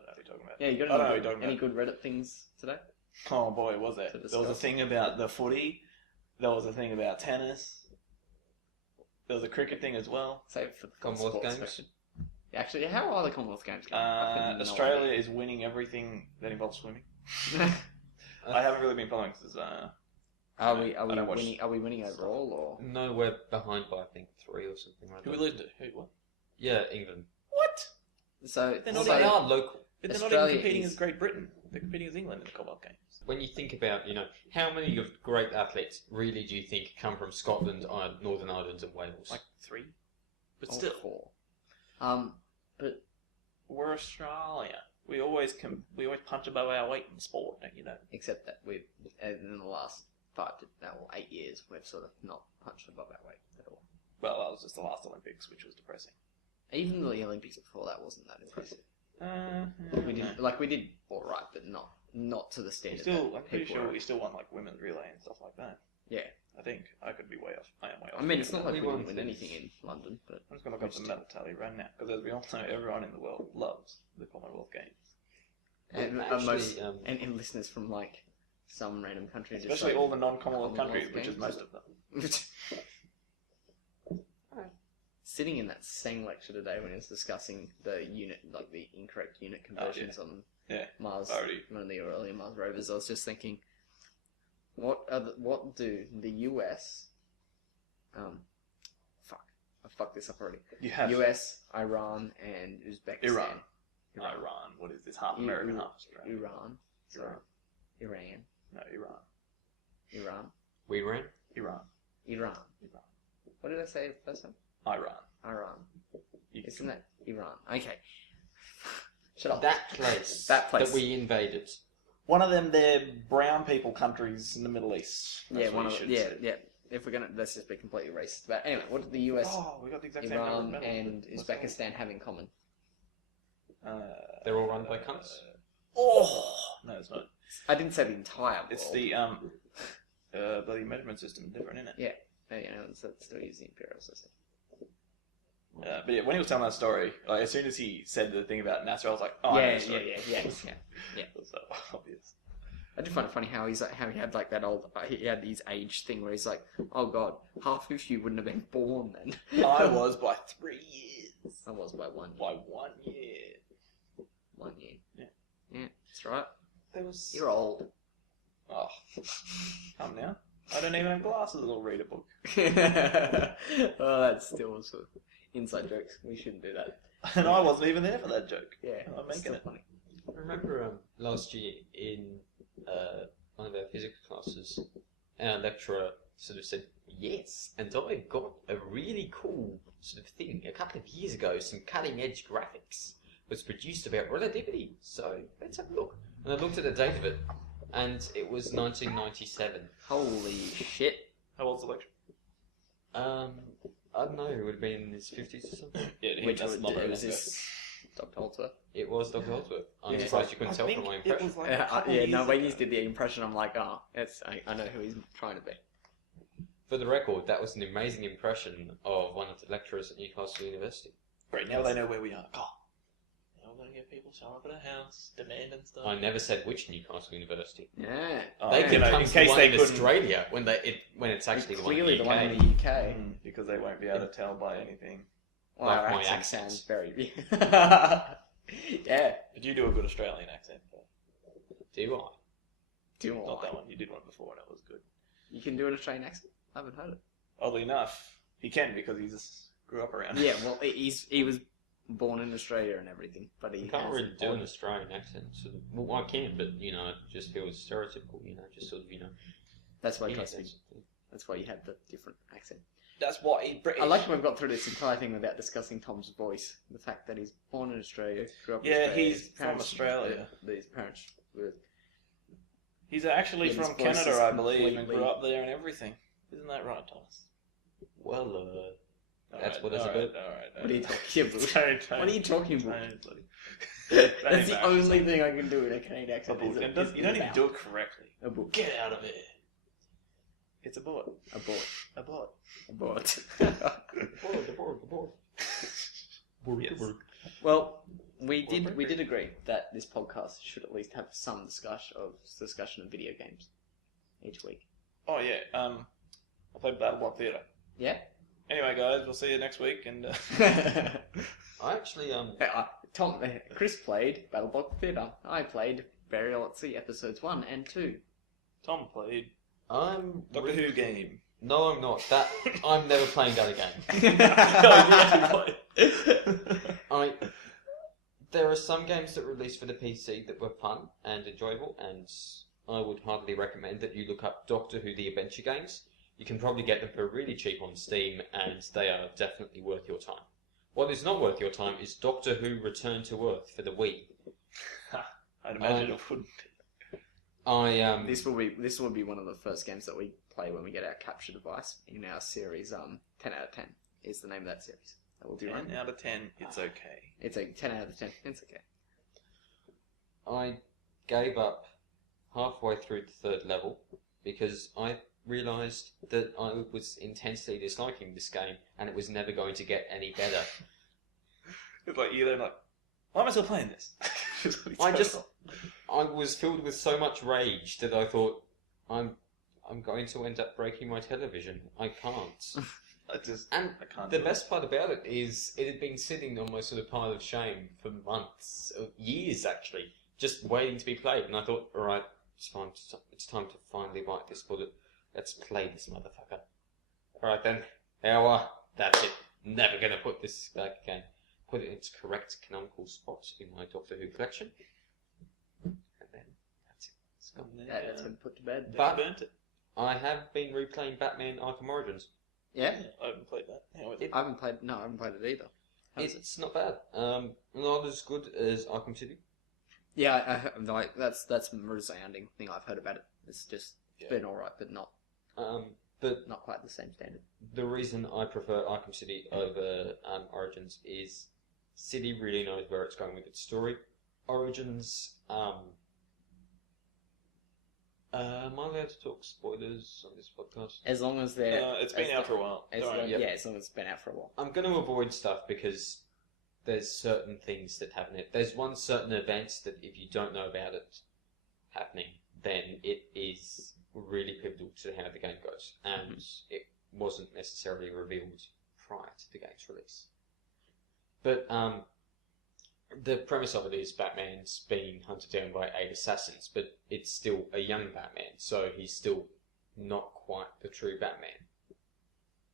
what you're talking about. yeah, you I don't know got what you're talking any about. good Reddit things today? Oh boy, was there. To There was a discuss. thing about the footy. There was a thing about tennis. There was a cricket thing as well. Save it for the Commonwealth sports Games. section. Yeah, actually, how are the Commonwealth Games going? I've got no Australia is winning everything that involves swimming. idea. I haven't really been following because Are we I don't watch winning? Are we winning overall or? no, we're behind by I think 3 or something like who that. we lose to? Who? What? Yeah, England. What? So They're Well, not they even- are local. They're not Australia even competing is- as Great Britain. They're competing as England in the Commonwealth Games. When you think about, how many of great athletes really do you think come from Scotland, Northern Ireland, and Wales? Like 3. But Or still, 4. But we're Australia. We always punch above our weight in sport, don't you know? except that we've in the last 8 years, we've sort of not punched above our weight at all. Well, that was just the last Olympics, which was depressing. Even the Olympics before that wasn't that impressive. We did No. we did all right, but not to the We standard. still, that I'm pretty people sure are- we still won like women's relay and stuff like that. Yeah, I think I could be way off. I am way off. I mean it's not like We we won didn't win things. anything in London, but I'm just gonna look up the medal tally right now because, as we all know, everyone in the world loves the Commonwealth Games, and Actually, and listeners from like some random country, just especially like, all the non-Commonwealth Commonwealth countries, which is Games. most of them. Sitting in that same lecture today when he was discussing the incorrect unit conversions on Yeah. Mars, Already. one of the earlier Mars rovers, I was just thinking, what do the US, I fucked this up already. You have US, Iran, and Uzbekistan. Iran. What is this? Half American, half Australian. Iran. Iran. Iran. No, Iran. Iran. we ran. Iran. Iran. Iran. What did I say the first time? Iran. Iran. You Isn't that Iran? Okay. Shut up. That place. That place. that we invaded. one of them? They're brown people countries in the Middle East. That's Yeah, what one you of should yeah, say. yeah. If we're gonna, let's just be completely racist about. Anyway, what did the US, Oh, we got the exact same number of Iran, medals. and What's that? Uzbekistan have in common? They're all run by cunts. No, it's not. I didn't say the entire world. It's the bloody measurement system different, isn't it? Yeah. You know, still use the imperial system. But yeah, when he was telling that story, like as soon as he said the thing about NASA, I was like, oh, I know Yeah, the story. yeah. It was so obvious. I do find it funny how how he had like that old he had his age thing where he's like, oh god, half of you wouldn't have been born then. I was by 3 years. I was by 1 year. By 1 year. 1 year. Yeah. Yeah, that's right. There was. You're old. Oh, come now. I don't even have glasses or read a book. Oh, that's still sort of inside jokes. We shouldn't do that. And I wasn't even there for that joke. Yeah, I'm it's making still it. funny. I remember last year in one of our physics classes, our lecturer sort of said, yes, and I got a really cool sort of thing. A couple of years ago, some cutting-edge graphics was produced about relativity. So let's have a look. And I looked at the date of it, and it was 1997. Holy shit. How old's the lecture? I don't know, it would have been in his 50s or something. Yeah, Which that's was, not very it was long this Dr. Holter. It was Dr. Holdsworth. I'm Yeah. surprised you couldn't tell from my impression. When you did the impression, I'm like, oh, I know who he's trying to be. For the record, that was an amazing impression of one of the lecturers at Newcastle University. Great, now they know where we are. God. Now we're going to get people showing up at our house, demanding stuff. I never said which Newcastle University. Yeah. They you could know, come in to case one they in couldn't. Australia when it's actually Clearly the the one one in in the UK. the UK. Because they won't be able to tell by anything. Well, Like our my accent accent. sounds very... yeah. But you do a good Australian accent. Though. Do I? Do Not I? that one. You did one before and it was good. You can do an Australian accent? I haven't heard it. Oddly enough, he can because he just grew up around. Yeah, well, he was born in Australia and everything, but he You can't has really do an odd- Australian accent. Sort of, well, I can, but, you know, it just feels stereotypical, you know, just sort of, you know. That's why I innocent. said. That's why you had the different accent. That's what he's British. I like how we've got through this entire thing without discussing Tom's voice. The fact that he's born in Australia, grew up in Yeah, Australia. he's his from parents- Australia. His parents were... He's actually Yeah, his from voice is Canada, I believe, and completely- grew up there and everything. Isn't that right, Thomas? Well, that's what it's about. What are you talking about? Don't. What are you talking about? Don't, bloody. That's the only thing I can do in a Canadian A accent. book. Is And you don't even do it correctly. A book. Get out of here. It's a board. A board. A board. A board. Board. Yes. Well, we did agree that this podcast should at least have some discussion of video games each week. Oh, yeah. I played Battle Block Theatre. Yeah. Anyway, guys, we'll see you next week. And I actually, Chris played Battleblock Theatre. I played Burial at Sea episodes 1 and 2. Tom played I'm... Doctor Who game. No, I'm not. I'm never playing that again. There are some games that released for the PC that were fun and enjoyable, and I would hardly recommend that you look up Doctor Who the Adventure games. You can probably get them for really cheap on Steam, and they are definitely worth your time. What is not worth your time is Doctor Who Return to Earth for the Wii. I'd imagine it wouldn't be. This will be one of the first games that we play when we get our capture device in our series. 10 out of 10 is the name of that series. That will do 10 out of 10, it's okay. It's a 10 out of 10. It's okay. I gave up halfway through the third level because I realised that I was intensely disliking this game and it was never going to get any better. It's like you're like, why am I still playing this? I was filled with so much rage that I thought, I'm going to end up breaking my television. I can't. I can't. The best part about it is it had been sitting on my sort of pile of shame for months, years actually, just waiting to be played. And I thought, all right, it's time to finally bite this bullet. Let's play this motherfucker. All right then, that's it. Never gonna put this back again. Put it in its correct canonical spot in my Doctor Who collection. And then that's it. It's gone. That's been put to bed. But burnt it. I have been replaying Batman Arkham Origins. Yeah? I haven't played that. How is it? I haven't played it either. How is it? It's not bad. Not as good as Arkham City. Yeah, that's a resounding thing I've heard about it. It's just been alright, but not quite the same standard. The reason I prefer Arkham City over Origins is City really knows where it's going with its story. Origins, Am I allowed to talk spoilers on this podcast? As long as they're... It's been out for a while. as Don't long, worry. yeah, as long as it's been out for a while. I'm going to avoid stuff because there's certain things that happen. There's one certain event that if you don't know about it happening, then it is really pivotal to how the game goes. And it wasn't necessarily revealed prior to the game's release. But the premise of it is Batman's being hunted down by 8 assassins, but it's still a young Batman, so he's still not quite the true Batman.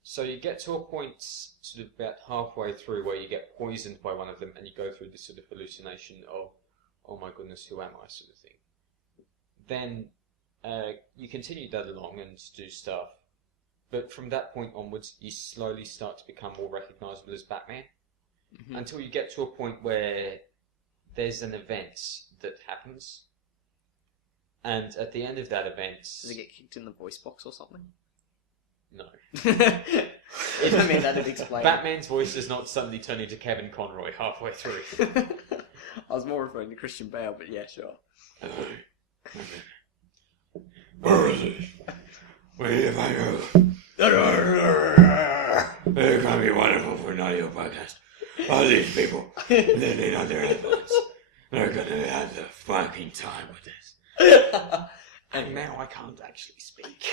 So you get to a point sort of about halfway through where you get poisoned by one of them and you go through this sort of hallucination of, oh my goodness, who am I, sort of thing. Then you continue that along and do stuff, but from that point onwards you slowly start to become more recognisable as Batman. Until you get to a point where there's an event that happens, and at the end of that event... Does it get kicked in the voice box or something? No. I mean, that'd explain. Batman's voice does not suddenly turn into Kevin Conroy halfway through. I was more referring to Christian Bale, but yeah, sure. Where is it? Where if I go? It's gonna be wonderful for an audio podcast. All these people, they know their evidence. They're gonna have the fucking time with this. And now I can't actually speak.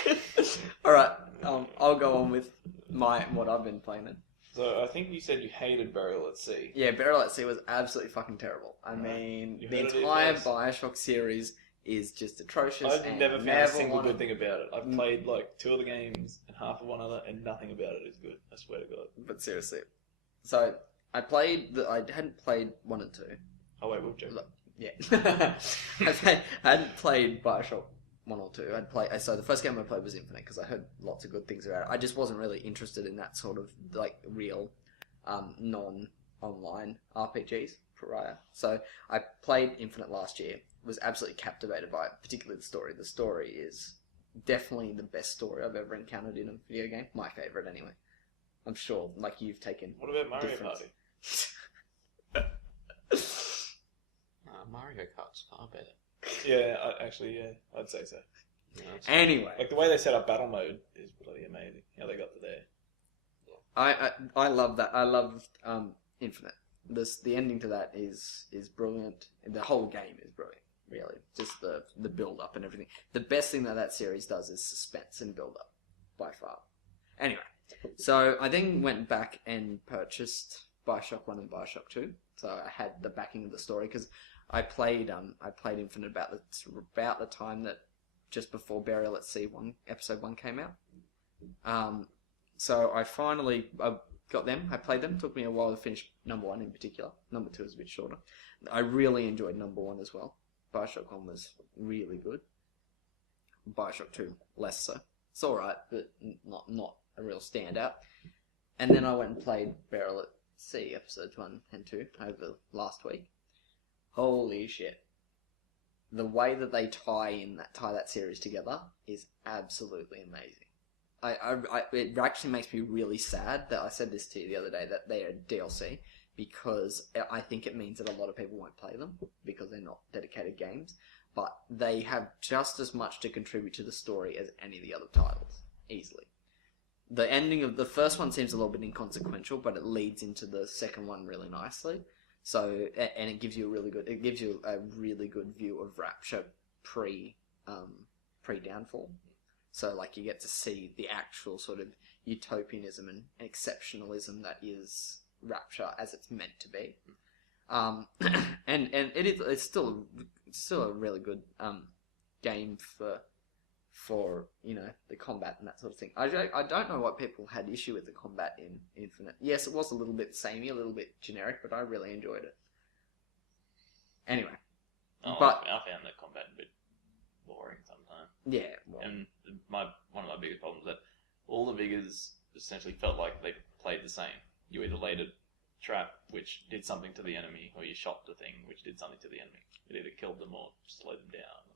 Alright, I'll go on with what I've been playing then. So I think you said you hated Burial at Sea. Yeah, Burial at Sea was absolutely fucking terrible. I mean, You the heard it entire first. Bioshock series is just atrocious. I've and never found a single wanted- good thing about it. I've played like 2 of the games and half of one other, and nothing about it is good. I swear to God. But seriously. So, I hadn't played 1 and 2. Oh wait, we'll check. Look, yeah. I hadn't played Bioshock 1 or 2. So the first game I played was Infinite because I heard lots of good things about it. I just wasn't really interested in that sort of like real non-online RPGs prior. So I played Infinite last year, was absolutely captivated by it, particularly the story. The story is definitely the best story I've ever encountered in a video game. My favourite anyway. I'm sure, like you've taken... What about Mario difference. Party? Mario Kart's far better. Yeah, I'd say so. You know, Anyway. Like the way they set up battle mode is bloody amazing. How they got to there. I love that. I love Infinite. The ending to that is brilliant. The whole game is brilliant, really. Just the build up and everything. The best thing that series does is suspense and build up, by far. Anyway, so I then went back and purchased Bioshock 1 and Bioshock 2. So I had the backing of the story because I played Infinite about the time that just before Burial at Sea episode 1 came out. So I finally got them. I played them. It took me a while to finish number 1 in particular. Number 2 is a bit shorter. I really enjoyed number 1 as well. Bioshock 1 was really good. Bioshock 2 less so. It's alright, but not a real standout. And then I went and played Burial at Sea episodes 1 and 2 over last week. Holy shit. The way that they tie that series together is absolutely amazing. It actually makes me really sad that I said this to you the other day, that they are DLC, because I think it means that a lot of people won't play them because they're not dedicated games, but they have just as much to contribute to the story as any of the other titles, easily. The ending of the first one seems a little bit inconsequential, but it leads into the second one really nicely. So, and it gives you a really good view of Rapture pre-downfall. So, like, you get to see the actual sort of utopianism and exceptionalism that is Rapture as it's meant to be. And it's still a really good game for the combat and that sort of thing. I don't know what people had issue with the combat in Infinite. Yes, it was a little bit samey, a little bit generic, but I really enjoyed it. Anyway, I found the combat a bit boring sometimes. Yeah, well, And one of my biggest problems is that all the Vigors essentially felt like they played the same. You either laid a trap, which did something to the enemy, or you shot the thing, which did something to the enemy. It either killed them or slowed them down.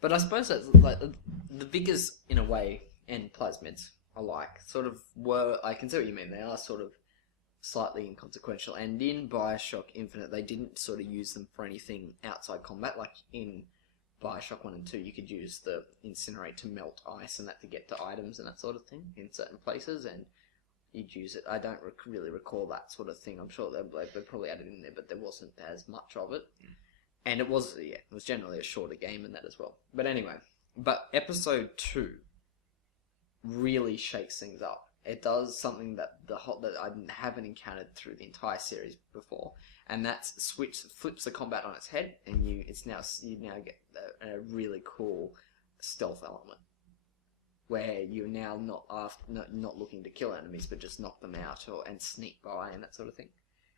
but I suppose that's like the Vigors in a way and Plasmids alike sort of were. I can see what you mean. They are sort of slightly inconsequential, and in Bioshock Infinite, they didn't sort of use them for anything outside combat, like in Bioshock 1 and 2, you could use the incinerate to melt ice and that to get to items and that sort of thing in certain places, and you'd use it. I don't really recall that sort of thing. I'm sure they probably added it in there, but there wasn't as much of it. And it was generally a shorter game in that as well. But anyway, episode 2 really shakes things up. It does something that I haven't encountered through the entire series before, and that's flips the combat on its head, and you now get a really cool stealth element, where you're now not looking to kill enemies, but just knock them out and sneak by and that sort of thing.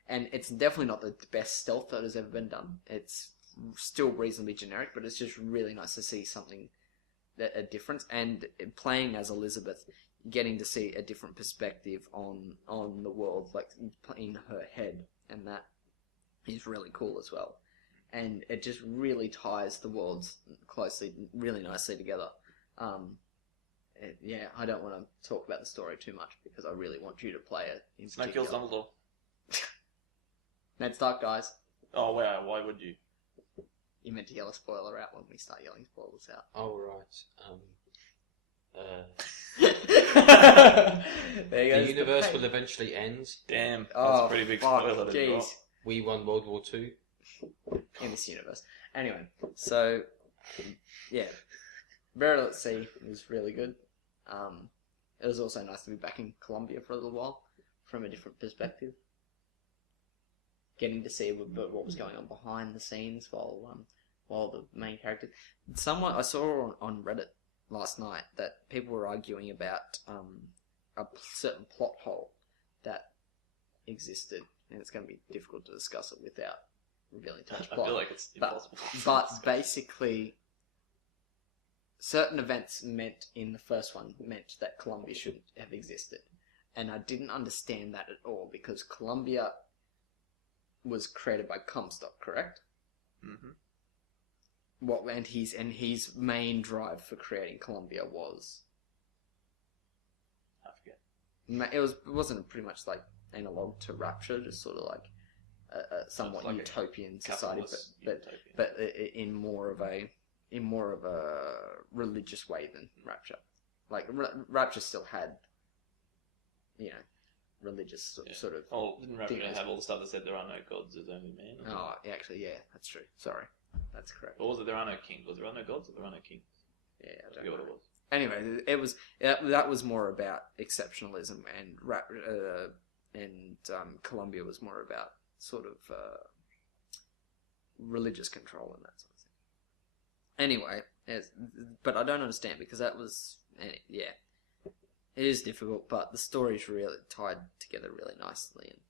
And it's definitely not the best stealth that has ever been done. It's still reasonably generic, but it's just really nice to see something, a difference. And playing as Elizabeth, getting to see a different perspective on the world, like in her head, and that is really cool as well. And it just really ties the worlds really nicely together. I don't want to talk about the story too much because I really want you to play it. Snow kills Dumbledore. Ned Stark, guys. Oh wow, why would you? You meant to yell a spoiler out when we start yelling spoilers out. Oh, right. There goes The universe will eventually end. Damn, that's a pretty big spoiler to drop. We won World War II. In this universe. Anyway, so, yeah. Burial at Sea was really good. It was also nice to be back in Colombia for a little while, from a different perspective. Getting to see what was going on behind the scenes while the main character... I saw on Reddit last night that people were arguing about a certain plot hole that existed, and it's going to be difficult to discuss it without revealing too much plot. I feel like it's impossible. But basically, certain events in the first one meant that Colombia shouldn't have existed, and I didn't understand that at all because Colombia was created by Comstock, correct? Mm-hmm. And his main drive for creating Colombia was... I forget. It wasn't pretty much like analog to Rapture, just sort of like a somewhat like utopian society, utopian. but in more of a religious way than Rapture. Like Rapture still had, religious sort of. Oh, didn't Rapture have all the stuff that said there are no gods, there's only man? Oh, actually, yeah, that's true. Sorry, that's correct. Or was it there are no kings? Was there are no gods or there are no kings? Yeah, I forget what it was. Anyway, it was that was more about exceptionalism, and Colombia was more about sort of religious control and that sort of thing. Anyway, but I don't understand because that was it is difficult, but the story's really tied together really nicely, and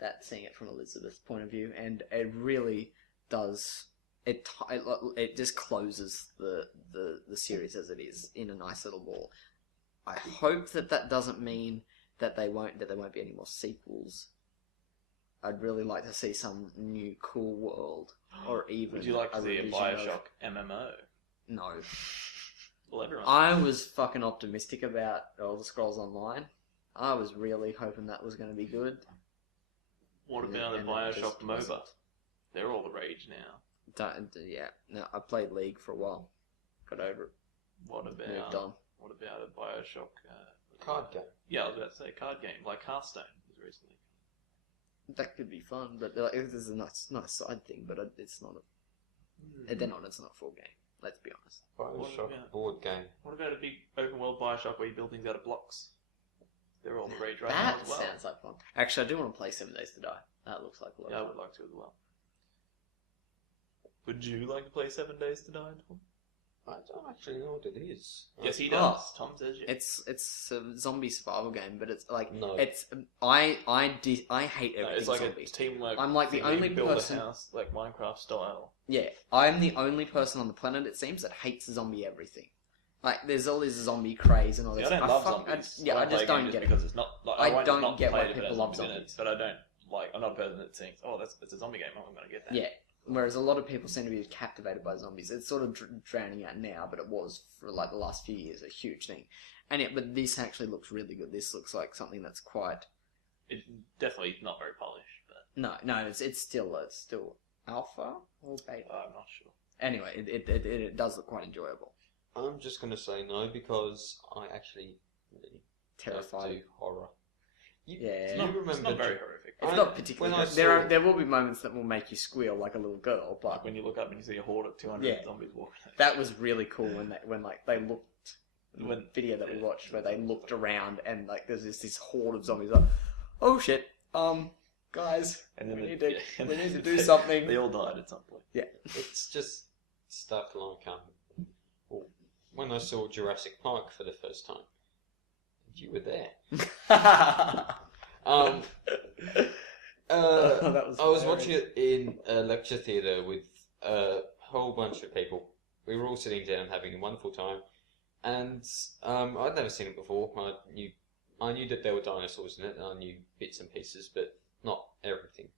that seeing it from Elizabeth's point of view, and it really does. It just closes the series as it is in a nice little ball. I hope that doesn't mean that there won't be any more sequels. I'd really like to see some new cool world, or even. Would you like to see a Bioshock MMO? No. Well, everyone. I was fucking optimistic about Elder Scrolls Online. I was really hoping that was going to be good. What about the Bioshock MOBA? They're all the rage now. No, I played League for a while. Got over it. What about moved on. What about a Bioshock card game? Yeah, I was about to say card game, like Hearthstone was recently. That could be fun, but this is a nice side thing. But it's not. It's not a full game. Let's be honest. Bioshock board game. What about a big open world Bioshock where you build things out of blocks? They're all the rage right now That as well. sounds like fun. Actually, I do want to play 7 Days to Die. That looks like a lot. Yeah, I would like to as well. Would you like to play 7 Days to Die? I don't actually know what it is. Yes, he does. Tom says yes. It's a zombie survival game, but it's like I hate everything it's like zombie. a teamwork. I'm like the only build person. a house like Minecraft style. Yeah, I'm the only person on the planet, it seems, that hates zombie everything. Like, there's all this zombie craze and all this. I don't love zombies. I just don't get it. Because it's not. Like, I don't get why people love zombies. But I don't like. I'm not a person that thinks, "Oh, it's a zombie game. I'm going to get that." Yeah. Whereas a lot of people seem to be captivated by zombies. It's sort of drowning out now, but it was for like the last few years a huge thing. But this actually looks really good. This looks like something that's quite. It's definitely not very polished, but no, it's still alpha or beta. I'm not sure. anyway, it does look quite enjoyable. I'm just going to say no because I actually really Terrified. don't do horror. Yeah. It's not very horrific. It's not particularly when I good. saw- There will be moments that will make you squeal like a little girl, but Like when you look up and you see a horde of 200 Yeah. zombies walking. that was really cool when they looked. The When- video that we watched where they looked around and like there's this horde of zombies. Like, oh shit, guys, And then we they- need to and we need to then do something. They all died at some point. It's just stuff like well, when I saw Jurassic Park for the first time, you were there. That was I was hilarious. watching it in a lecture theatre with a whole bunch of people. We were all sitting down having a wonderful time, and I'd never seen it before. I knew that there were dinosaurs in it, and I knew bits and pieces, but not everything.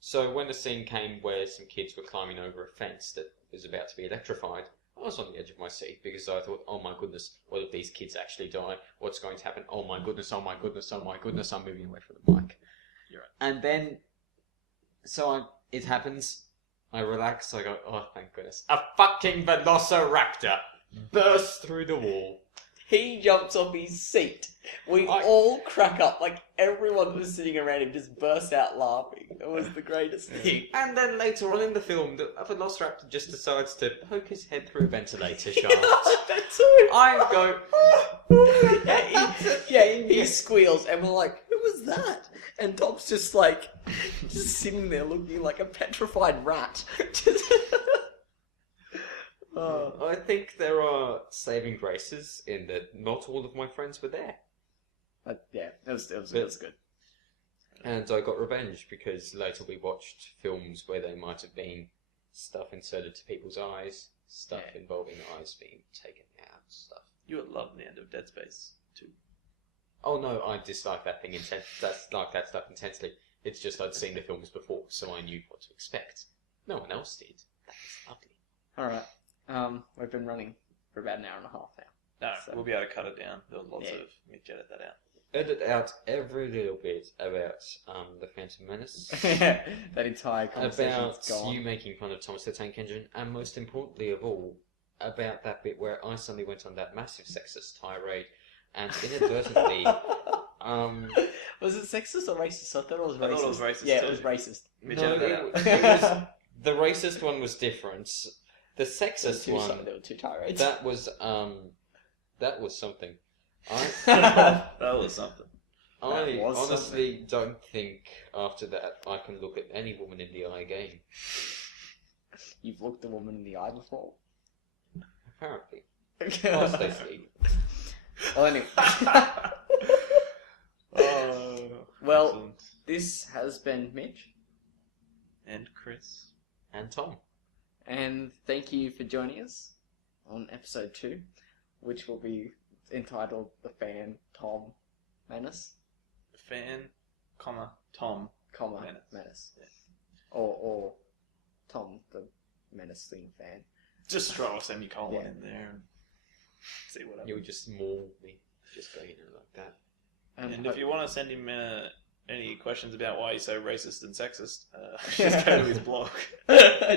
So when the scene came where some kids were climbing over a fence that was about to be electrified, I was on the edge of my seat because I thought, oh my goodness, what if these kids actually die? What's going to happen? Oh my goodness, oh my goodness, oh my goodness, I'm moving away from the mic. You're right. And then, it happens, I relax, I go, oh thank goodness. A fucking velociraptor bursts through the wall. He jumps off his seat. We all crack up. Like everyone that was sitting around him just burst out laughing. It was the greatest thing. And then later on in the film, a velociraptor just decides to poke his head through a ventilator shaft. That too. I go, He squeals, and we're like, "Who was that?" And Tom's just like, just sitting there looking like a petrified rat. I think there are saving graces in that not all of my friends were there. But yeah, it was good. And I got revenge because later we watched films where there might have been stuff inserted to people's eyes, stuff involving eyes being taken out, stuff. You would love the end of Dead Space 2. Oh no, I dislike that thing that stuff intensely. It's just I'd seen the films before, so I knew what to expect. No one else did. That was lovely. Alright. We've been running for about an hour and a half now. No, So- we'll be able to cut it down. There was lots Yeah. of Mitch edit that out. Edit out every little bit about the Phantom Menace. That entire conversation's About gone. you making fun of Thomas the Tank Engine, and most importantly of all, about that bit where I suddenly went on that massive sexist tirade, and inadvertently, Was it sexist or racist? I thought it was racist. I thought it was racist Yeah, too. it was racist. Mitch no, edited that out. it was, the racist one was different. The There were sexist one, there were two tirades. that was something. That was something. I That was honestly don't think after that I can look at any woman in the eye again. You've looked a woman in the eye before? Apparently. Whilst they sleep. Well, anyway. Well, Excellent. this has been Mitch, And Chris. And Tom. and thank you for joining us on episode 2, which will be entitled The Phan, Tom, Menace, Phan, comma, Tom. comma, Menace. Menace. Yeah. Or Tom, the menacing fan. Just throw a semicolon Yeah. in there and see what happens. You'll just maul me. Just go in there like that. And if you want to send him any questions about why he's so racist and sexist, just go to his blog.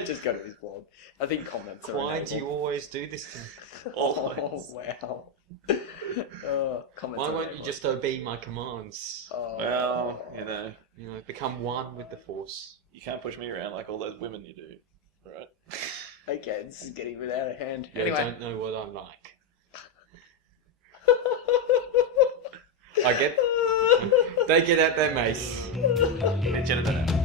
Just go to his blog. I think comments are Why do you enabled. always do this to me? Always. Oh, wow. Comments Why are won't you enabled. just obey my commands? Oh. Well, You know, become one with the Force. you can't push me around like all those women you do, right? Okay, this is getting a bit out of hand. You Anyway. don't know what I'm like. I get. They get out their mace. Mitch, edit that out.